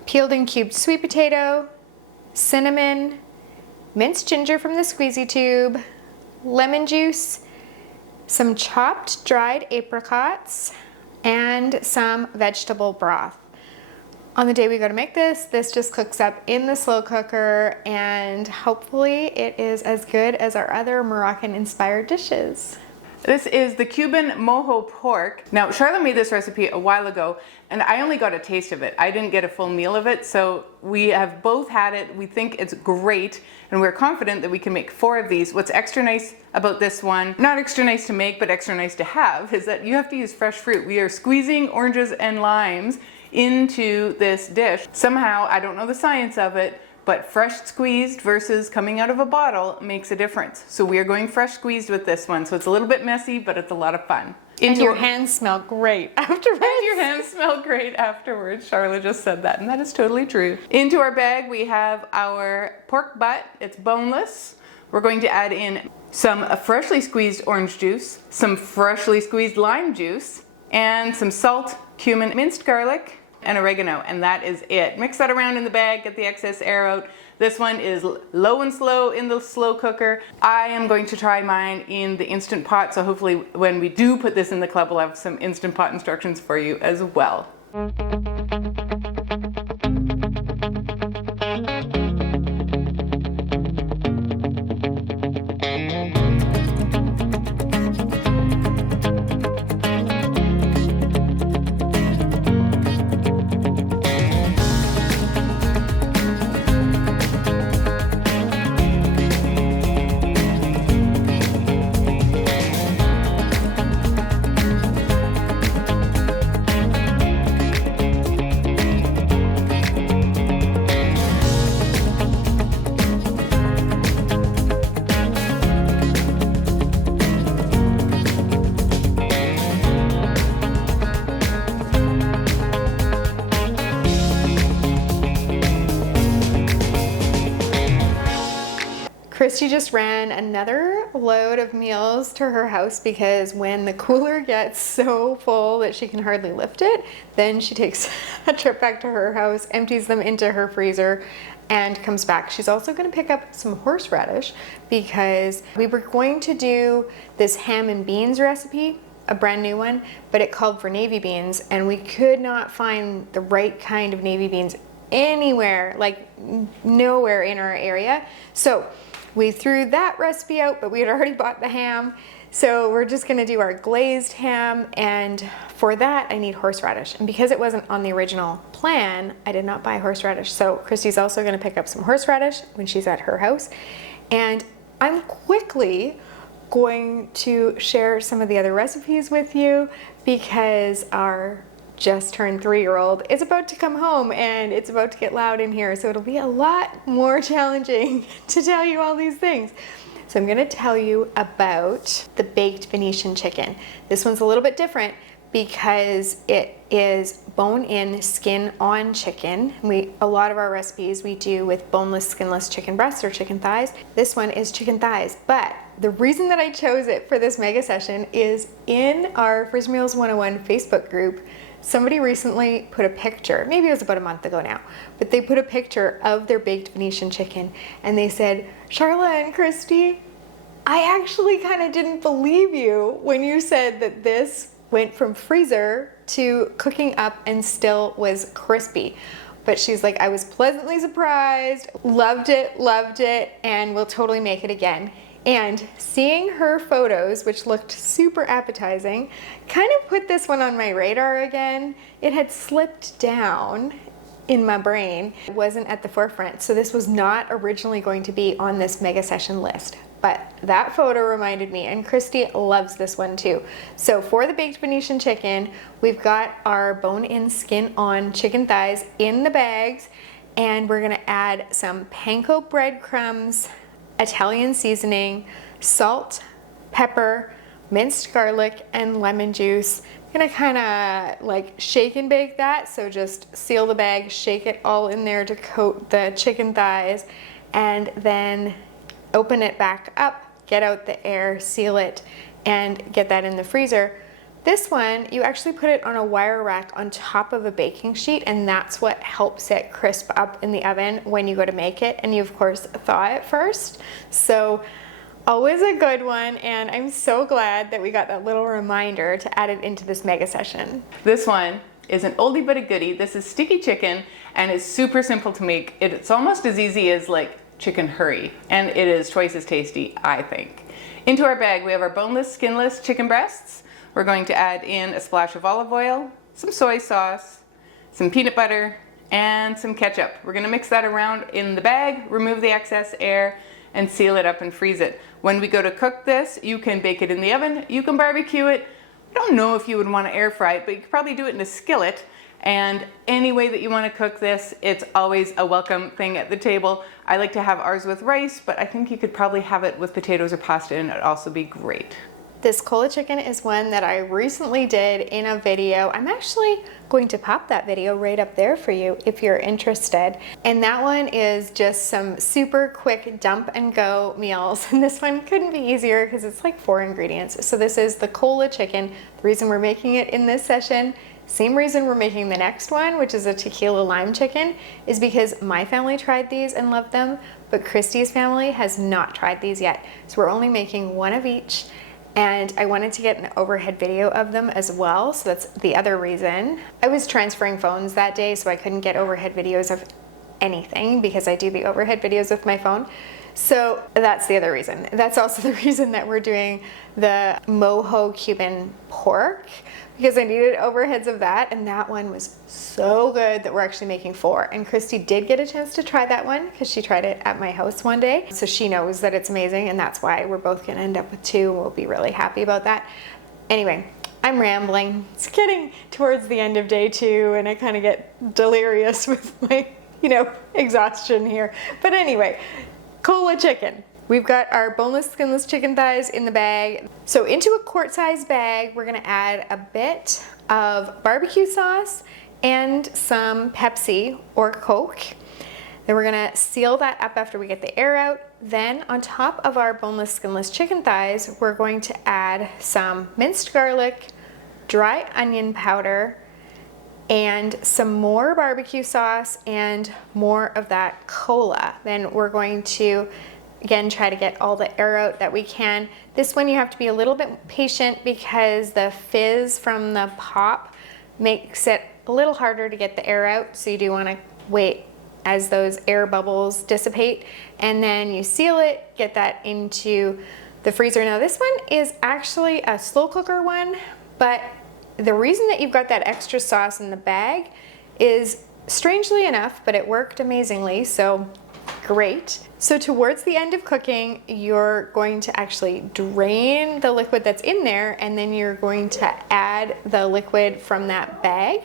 peeled and cubed sweet potato, cinnamon, minced ginger from the squeezy tube, lemon juice, some chopped dried apricots, and some vegetable broth. On the day we go to make this, this just cooks up in the slow cooker, and hopefully it is as good as our other Moroccan inspired dishes. This is the Cuban Mojo pork. Now, Charlotte made this recipe a while ago, and I only got a taste of it. I didn't get a full meal of it, so we have both had it. We think it's great, and we're confident that we can make 4 of these. What's extra nice about this one, not extra nice to make, but extra nice to have, is that you have to use fresh fruit. We are squeezing oranges and limes into this dish. Somehow, I don't know the science of it, but fresh squeezed versus coming out of a bottle makes a difference. So we are going fresh squeezed with this one. So it's a little bit messy, but it's a lot of fun. And your hands smell great afterwards. And your hands smell great afterwards. Charlotte just said that, and that is totally true. Into our bag, we have our pork butt. It's boneless. We're going to add in some freshly squeezed orange juice, some freshly squeezed lime juice, and some salt, cumin, minced garlic, and oregano, and that is it. Mix that around in the bag, get the excess air out. This one is low and slow in the slow cooker. I am going to try mine in the Instant Pot, so hopefully when we do put this in the club, we'll have some Instant Pot instructions for you as well. Christy just ran another load of meals to her house because when the cooler gets so full that she can hardly lift it, then she takes a trip back to her house, empties them into her freezer, and comes back. She's also going to pick up some horseradish because we were going to do this ham and beans recipe, a brand new one, but it called for navy beans, and we could not find the right kind of navy beans anywhere, like nowhere in our area. So we threw that recipe out, but we had already bought the ham. So we're just gonna do our glazed ham, and for that I need horseradish. And because it wasn't on the original plan, I did not buy horseradish. So Christy's also gonna pick up some horseradish when she's at her house. And I'm quickly going to share some of the other recipes with you because our just turned 3-year-old is about to come home and it's about to get loud in here. So it'll be a lot more challenging to tell you all these things. So I'm gonna tell you about the baked Venetian chicken. This one's a little bit different because it is bone-in, skin-on chicken. A lot of our recipes we do with boneless, skinless chicken breasts or chicken thighs. This one is chicken thighs, but the reason that I chose it for this mega session is in our Frizz Meals 101 Facebook group, somebody recently put a picture, maybe it was about a month ago now, but they put a picture of their baked Venetian chicken and they said, Charla and Christy, I actually kind of didn't believe you when you said that this went from freezer to cooking up and still was crispy. But she's like, I was pleasantly surprised, loved it, and we'll totally make it again. And seeing her photos, which looked super appetizing, kind of put this one on my radar again. It had slipped down in my brain. It wasn't at the forefront, so this was not originally going to be on this mega session list. But that photo reminded me, and Christy loves this one too. So for the baked Venetian chicken, we've got our bone-in, skin-on chicken thighs in the bags, and we're gonna add some panko breadcrumbs, Italian seasoning, salt, pepper, minced garlic, and lemon juice. I'm gonna kind of like shake and bake that, so just seal the bag, shake it all in there to coat the chicken thighs, and then open it back up, get out the air, seal it, and get that in the freezer. This one, you actually put it on a wire rack on top of a baking sheet, and that's what helps it crisp up in the oven when you go to make it, and you of course thaw it first. So always a good one, and I'm so glad that we got that little reminder to add it into this mega session. This one is an oldie but a goodie. This is sticky chicken, and it's super simple to make. It's almost as easy as like chicken curry, and it is twice as tasty, I think. Into our bag, we have our boneless, skinless chicken breasts. We're going to add in a splash of olive oil, some soy sauce, some peanut butter, and some ketchup. We're gonna mix that around in the bag, remove the excess air, and seal it up and freeze it. When we go to cook this, you can bake it in the oven, you can barbecue it. I don't know if you would want to air fry it, but you could probably do it in a skillet. And any way that you want to cook this, it's always a welcome thing at the table. I like to have ours with rice, but I think you could probably have it with potatoes or pasta, and it'd also be great. This Cola chicken is one that I recently did in a video. I'm actually going to pop that video right up there for you if you're interested. And that one is just some super quick dump and go meals. And this one couldn't be easier because it's like 4 ingredients. So this is the Cola chicken. The reason we're making it in this session, same reason we're making the next one, which is a tequila lime chicken, is because my family tried these and loved them, but Christy's family has not tried these yet. So we're only making one of each. And I wanted to get an overhead video of them as well, so that's the other reason. I was transferring phones that day, so I couldn't get overhead videos of anything because I do the overhead videos with my phone. So that's the other reason. That's also the reason that we're doing the Mojo Cuban pork, because I needed overheads of that, and that one was so good that we're actually making 4. And Christy did get a chance to try that one because she tried it at my house one day. So she knows that it's amazing, and that's why we're both gonna end up with 2. We'll be really happy about that. Anyway, I'm rambling. It's getting towards the end of day 2, and I kind of get delirious with my, exhaustion here. But anyway, Cola chicken. We've got our boneless, skinless chicken thighs in the bag. So into a quart-sized bag, we're gonna add a bit of barbecue sauce and some Pepsi or Coke. Then we're gonna seal that up after we get the air out, then on top of our boneless, skinless chicken thighs, we're going to add some minced garlic, dry onion powder, and some more barbecue sauce and more of that cola. Then we're going to, again, try to get all the air out that we can. This one you have to be a little bit patient because the fizz from the pop makes it a little harder to get the air out, so you do want to wait as those air bubbles dissipate, and then you seal it, get that into the freezer. Now this one is actually a slow cooker one, but the reason that you've got that extra sauce in the bag is, strangely enough, but it worked amazingly, so great. So towards the end of cooking, you're going to actually drain the liquid that's in there, and then you're going to add the liquid from that bag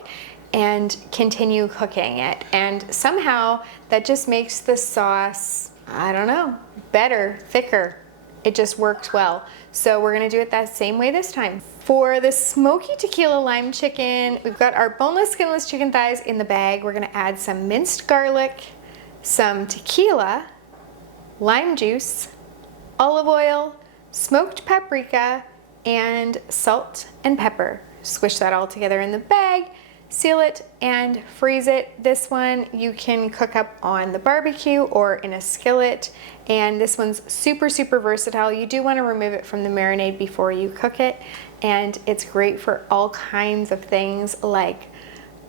and continue cooking it. And somehow that just makes the sauce, I don't know, better, thicker. It just worked well. So we're gonna do it that same way this time. For the smoky tequila lime chicken, we've got our boneless, skinless chicken thighs in the bag. We're gonna add some minced garlic, some tequila, lime juice, olive oil, smoked paprika, and salt and pepper. Squish that all together in the bag, seal it, and freeze it. This one you can cook up on the barbecue or in a skillet, and this one's super, super versatile. You do want to remove it from the marinade before you cook it, and it's great for all kinds of things like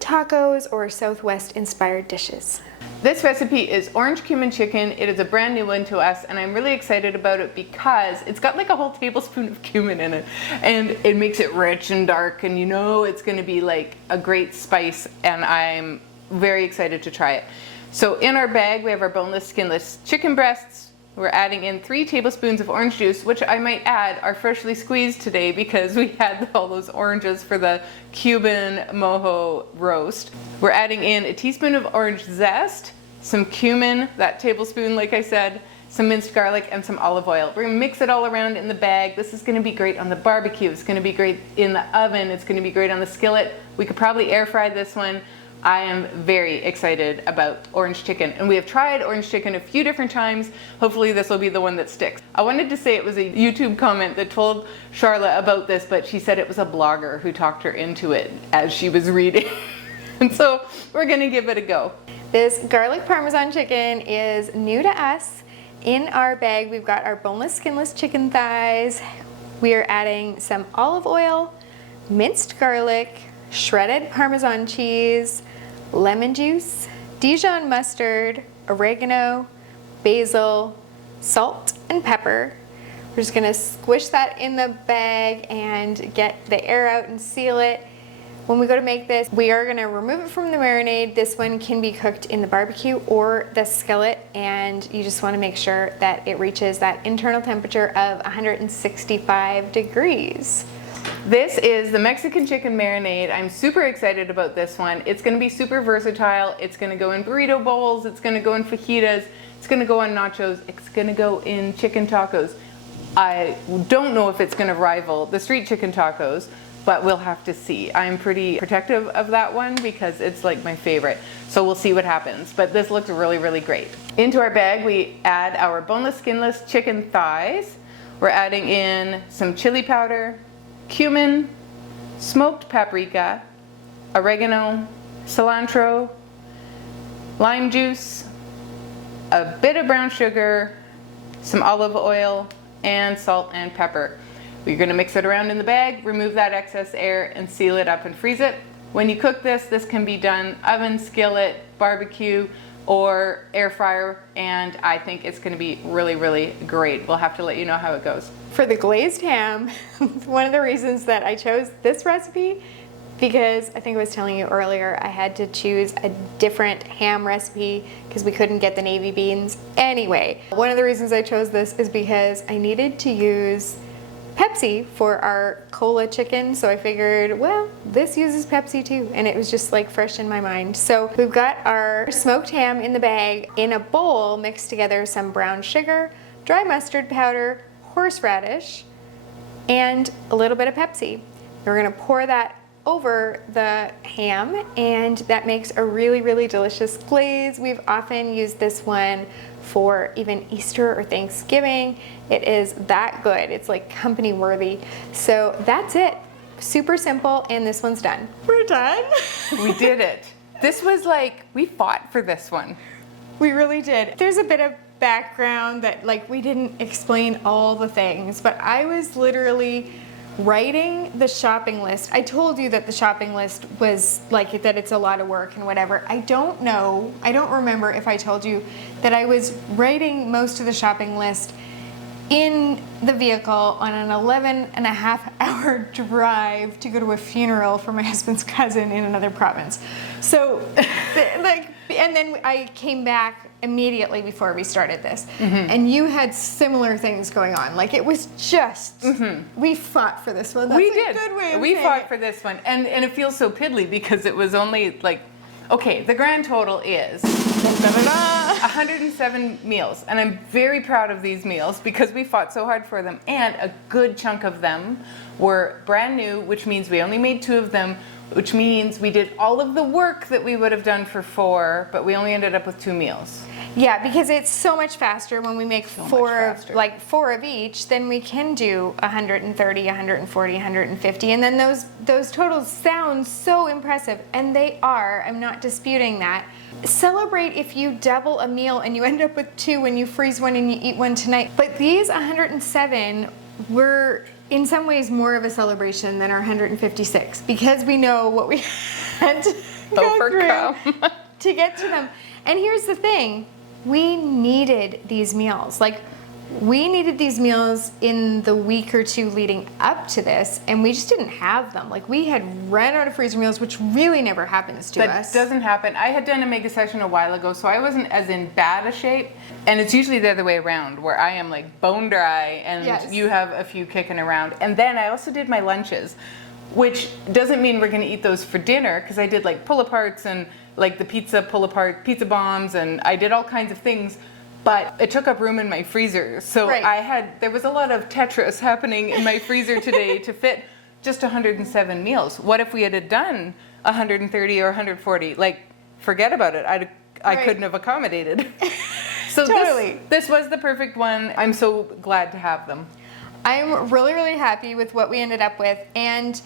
tacos or Southwest inspired dishes. This recipe is orange cumin chicken. It is a brand new one to us, and I'm really excited about it because it's got like a whole tablespoon of cumin in it, and it makes it rich and dark, and you know it's going to be like a great spice, and I'm very excited to try it. So in our bag we have our boneless, skinless chicken breasts. We're adding in 3 tablespoons of orange juice, which I might add are freshly squeezed today because we had all those oranges for the Cuban Mojo roast. We're adding in a teaspoon of orange zest, some cumin, that tablespoon like I said, some minced garlic, and some olive oil. We're gonna mix it all around in the bag. This is gonna be great on the barbecue. It's gonna be great in the oven. It's gonna be great on the skillet. We could probably air fry this one. I am very excited about orange chicken, and we have tried orange chicken a few different times. Hopefully this will be the one that sticks. I wanted to say it was a YouTube comment that told Charlotte about this, but she said it was a blogger who talked her into it as she was reading. And so we're gonna give it a go. This garlic Parmesan chicken is new to us. In our bag we've got our boneless, skinless chicken thighs. We are adding some olive oil, minced garlic, shredded Parmesan cheese, lemon juice, Dijon mustard, oregano, basil, salt, and pepper. We're just gonna squish that in the bag and get the air out and seal it. When we go to make this, we are gonna remove it from the marinade. This one can be cooked in the barbecue or the skillet, and you just wanna make sure that it reaches that internal temperature of 165 degrees. This is the Mexican chicken marinade. I'm super excited about this one. It's gonna be super versatile. It's gonna go in burrito bowls, it's gonna go in fajitas, it's gonna go on nachos, it's gonna go in chicken tacos. I don't know if it's gonna rival the street chicken tacos, but we'll have to see. I'm pretty protective of that one because it's like my favorite. So we'll see what happens, but this looks really, really great. Into our bag, we add our boneless, skinless chicken thighs. We're adding in some chili powder, cumin, smoked paprika, oregano, cilantro, lime juice, a bit of brown sugar, some olive oil, and salt and pepper. We're gonna mix it around in the bag, remove that excess air, and seal it up and freeze it. When you cook this, this can be done oven, skillet, barbecue, or air fryer, and I think it's gonna be really, really great. We'll have to let you know how it goes. For the glazed ham, one of the reasons that I chose this recipe, because I think I was telling you earlier, I had to choose a different ham recipe because we couldn't get the navy beans. Anyway, one of the reasons I chose this is because I needed to use Pepsi for our cola chicken, so I figured, well, this uses Pepsi too, and it was just like fresh in my mind. So we've got our smoked ham in the bag. In a bowl, mixed together some brown sugar, dry mustard powder, horseradish, and a little bit of Pepsi. We're gonna pour that over the ham, and that makes a really, really delicious glaze. We've often used this one for even Easter or Thanksgiving. It is that good. It's like company worthy. So that's it. Super simple, and this one's done. We're done. We did it. This was like, we fought for this one. We really did. There's a bit of background that like we didn't explain all the things, but I was literally writing the shopping list. I told you that the shopping list was like that it's a lot of work and whatever. I don't remember if I told you that I was writing most of the shopping list in the vehicle on an 11.5-hour drive to go to a funeral for my husband's cousin in another province. So, and then I came back immediately before we started this. And you had similar things going on. Like it was just, we fought for this one. That's We a did. Good way of We saying fought it. for this one. And it feels so piddly because it was only like, okay, the grand total is 107 meals. And I'm very proud of these meals because we fought so hard for them. And a good chunk of them were brand new, which means we only made 2 of them, which means we did all of the work that we would have done for 4, but we only ended up with 2 meals. Yeah, because it's so much faster when we make four of each, then we can do 130, 140, 150, and then those totals sound so impressive, and they are. I'm not disputing that. Celebrate if you double a meal and you end up with 2 and you freeze one and you eat one tonight. But these 107 were in some ways more of a celebration than our 156 because we know what we had to go through to get to them. And here's the thing. We needed these meals. Like, we needed these meals in the week or 2 leading up to this, and we just didn't have them. Like, we had run out of freezer meals, which really never happens to us. That doesn't happen. I had done a mega session a while ago, so I wasn't as in bad a shape. And it's usually the other way around, where I am like bone dry, and you have a few kicking around. And then I also did my lunches, which doesn't mean we're going to eat those for dinner, because I did like pull-aparts and like the pizza pull-apart, pizza bombs, and I did all kinds of things. But it took up room in my freezer. So there was a lot of Tetris happening in my freezer today to fit just 107 meals. What if we had done 130 or 140? Like, forget about it. I couldn't have accommodated. So this was the perfect one. I'm so glad to have them. I'm really, really happy with what we ended up with. And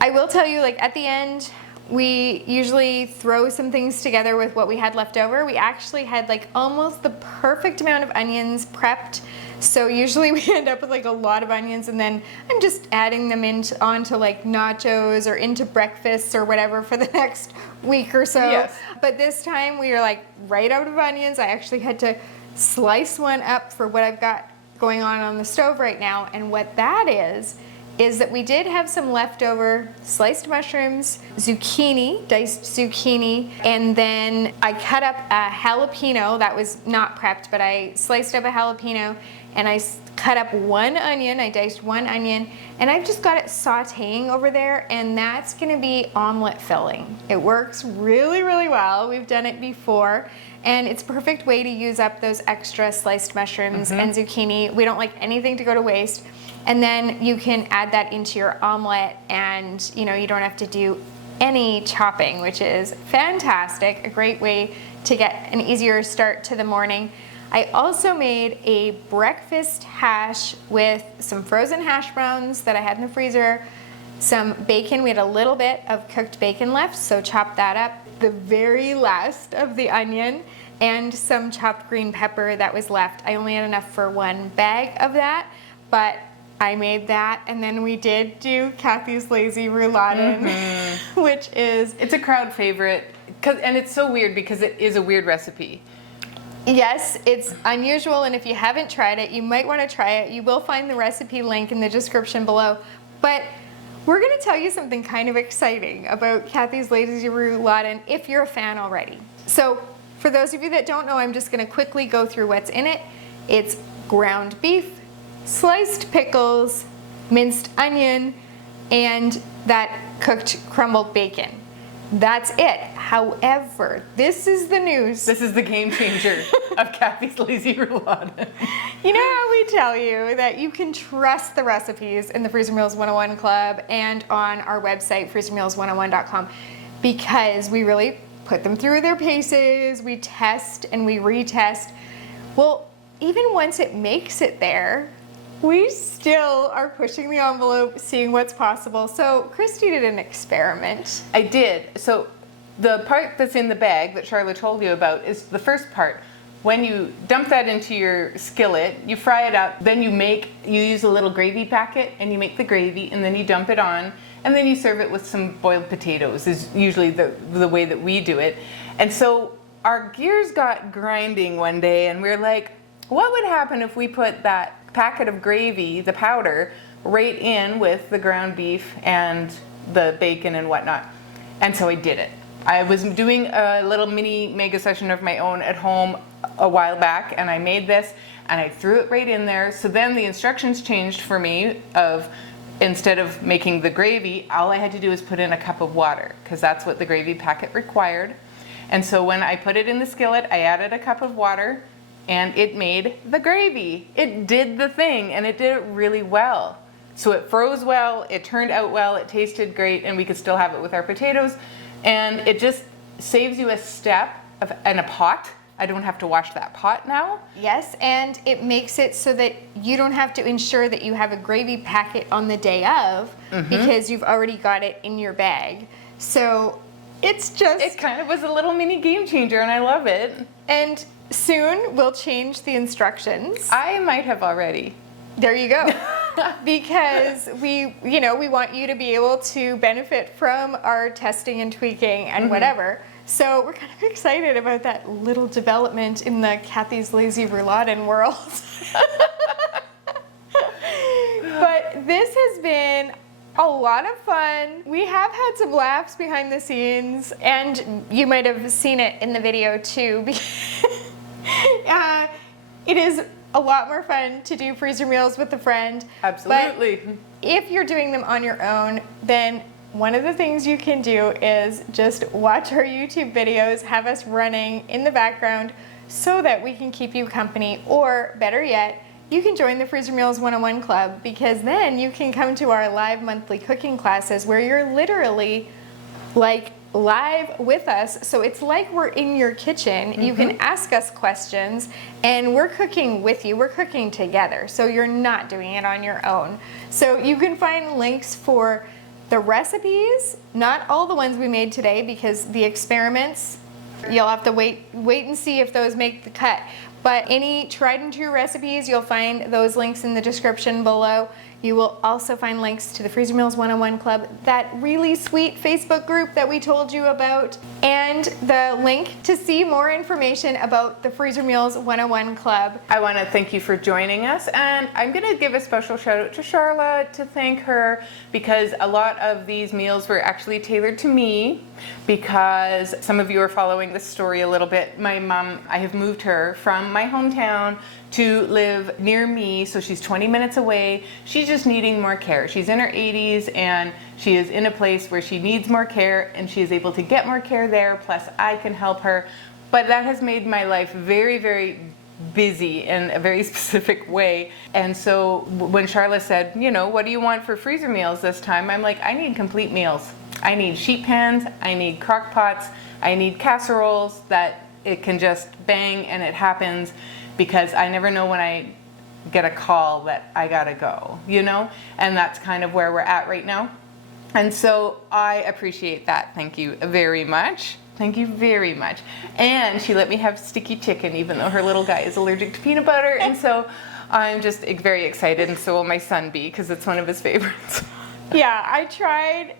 I will tell you, like, at the end, we usually throw some things together with what we had left over. We actually had like almost the perfect amount of onions prepped. So usually we end up with like a lot of onions, and then I'm just adding them onto like nachos or into breakfasts or whatever for the next week or so. Yes. But this time we were like right out of onions. I actually had to slice one up for what I've got going on the stove right now. And what that is that we did have some leftover sliced mushrooms, zucchini, diced zucchini, and then I cut up a jalapeno that was not prepped, but I sliced up a jalapeno, and I cut up 1 onion, I diced 1 onion, and I've just got it sauteing over there, and that's gonna be omelette filling. It works really, really well. We've done it before, and it's a perfect way to use up those extra sliced mushrooms and zucchini. We don't like anything to go to waste. And then you can add that into your omelet, and you don't have to do any chopping, which is fantastic. A great way to get an easier start to the morning. I also made a breakfast hash with some frozen hash browns that I had in the freezer, some bacon. We had a little bit of cooked bacon left, so chop that up. The very last of the onion and some chopped green pepper that was left. I only had enough for 1 bag of that, but I made that, and then we did do Kathy's Lazy Rouladen, which is... It's a crowd favorite, and it's so weird because it is a weird recipe. Yes, it's unusual, and if you haven't tried it, you might want to try it. You will find the recipe link in the description below. But we're going to tell you something kind of exciting about Kathy's Lazy Rouladen if you're a fan already. So for those of you that don't know, I'm just going to quickly go through what's in it. It's ground beef, sliced pickles, minced onion, and that cooked crumbled bacon. That's it. However, this is the news. This is the game changer of Kathy's Lazy Rouladen. You know how we tell you that you can trust the recipes in the Freezer Meals 101 Club and on our website, freezermeals101.com, because we really put them through their paces, we test and we retest. Well, even once it makes it there, we still are pushing the envelope, seeing what's possible. So Christy did an experiment. I did. So the part that's in the bag that Charlotte told you about is the first part. When you dump that into your skillet, you fry it up, then you use a little gravy packet and you make the gravy and then you dump it on and then you serve it with some boiled potatoes is usually the way that we do it. And so our gears got grinding one day and we're like, what would happen if we put that packet of gravy, the powder, right in with the ground beef and the bacon and whatnot? And so I did it. I was doing a little mini mega session of my own at home a while back and I made this and I threw it right in there. So then the instructions changed for me of instead of making the gravy, all I had to do was put in a cup of water because that's what the gravy packet required. And so when I put it in the skillet, I added a cup of water and it made the gravy. It did the thing and it did it really well. So it froze well, it turned out well, it tasted great, and we could still have it with our potatoes. And it just saves you a step and a pot. I don't have to wash that pot now. Yes, and it makes it so that you don't have to ensure that you have a gravy packet on the day of because you've already got it in your bag. So it's just... It kind of was a little mini game changer and I love it. And soon we'll change the instructions. I might have already. There you go. Because we want you to be able to benefit from our testing and tweaking and whatever. So we're kind of excited about that little development in the Kathy's Lazy Rouladen world. But this has been a lot of fun. We have had some laughs behind the scenes, and you might have seen it in the video too. It is a lot more fun to do freezer meals with a friend. Absolutely. But if you're doing them on your own, then one of the things you can do is just watch our YouTube videos, have us running in the background so that we can keep you company, or better yet, you can join the Freezer Meals 101 Club, because then you can come to our live monthly cooking classes where you're literally like live with us. So it's like we're in your kitchen. You can ask us questions and we're cooking with you. We're cooking together. So you're not doing it on your own. So you can find links for the recipes, not all the ones we made today because the experiments, you'll have to wait and see if those make the cut. But any tried and true recipes, you'll find those links in the description below. You will also find links to the Freezer Meals 101 Club, that really sweet Facebook group that we told you about, and the link to see more information about the Freezer Meals 101 Club. I want to thank you for joining us, and I'm going to give a special shout out to Charlotte to thank her, because a lot of these meals were actually tailored to me, because some of you are following this story a little bit. My mom, I have moved her from my hometown to live near me, so she's 20 minutes away. She's just needing more care. She's in her 80s and she is in a place where she needs more care, and she is able to get more care there, plus I can help her. But that has made my life very, very busy in a very specific way. And so when Charlotte said, you know, what do you want for freezer meals this time? I'm like, I need complete meals. I need sheet pans, I need crock pots, I need casseroles that it can just bang and it happens, because I never know when I get a call that I gotta go, you know? And that's kind of where we're at right now. And so I appreciate that. Thank you very much. Thank you very much. And she let me have sticky chicken, even though her little guy is allergic to peanut butter. And so I'm just very excited, and so will my son be, because it's one of his favorites. Yeah, I tried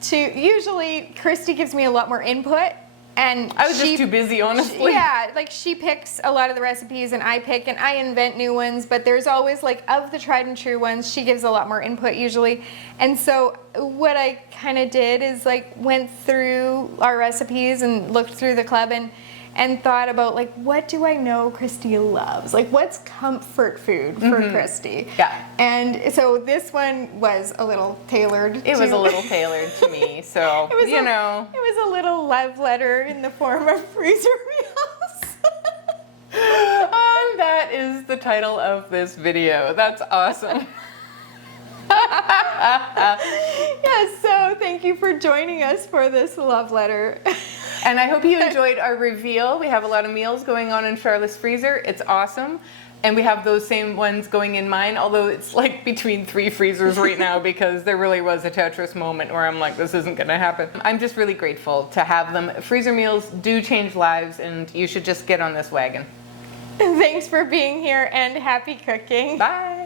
to, usually Christy gives me a lot more input. And I was just too busy, honestly. Yeah, like she picks a lot of the recipes and I pick and I invent new ones, but there's always, like, of the tried and true ones, she gives a lot more input usually. And so what I kind of did is, like, went through our recipes and looked through the club and thought about, like, what do I know Christy loves? Like, what's comfort food for Christy? Yeah. And so this one was a little tailored. It was a little tailored to me, so, you know. It was a little love letter in the form of freezer meals. And that is the title of this video. That's awesome. Yes, so thank you for joining us for this love letter. And I hope you enjoyed our reveal. We have a lot of meals going on in Charlotte's freezer. It's awesome. And we have those same ones going in mine, although it's like between 3 freezers right now because there really was a Tetris moment where I'm like, this isn't going to happen. I'm just really grateful to have them. Freezer meals do change lives, and you should just get on this wagon. Thanks for being here, and happy cooking. Bye.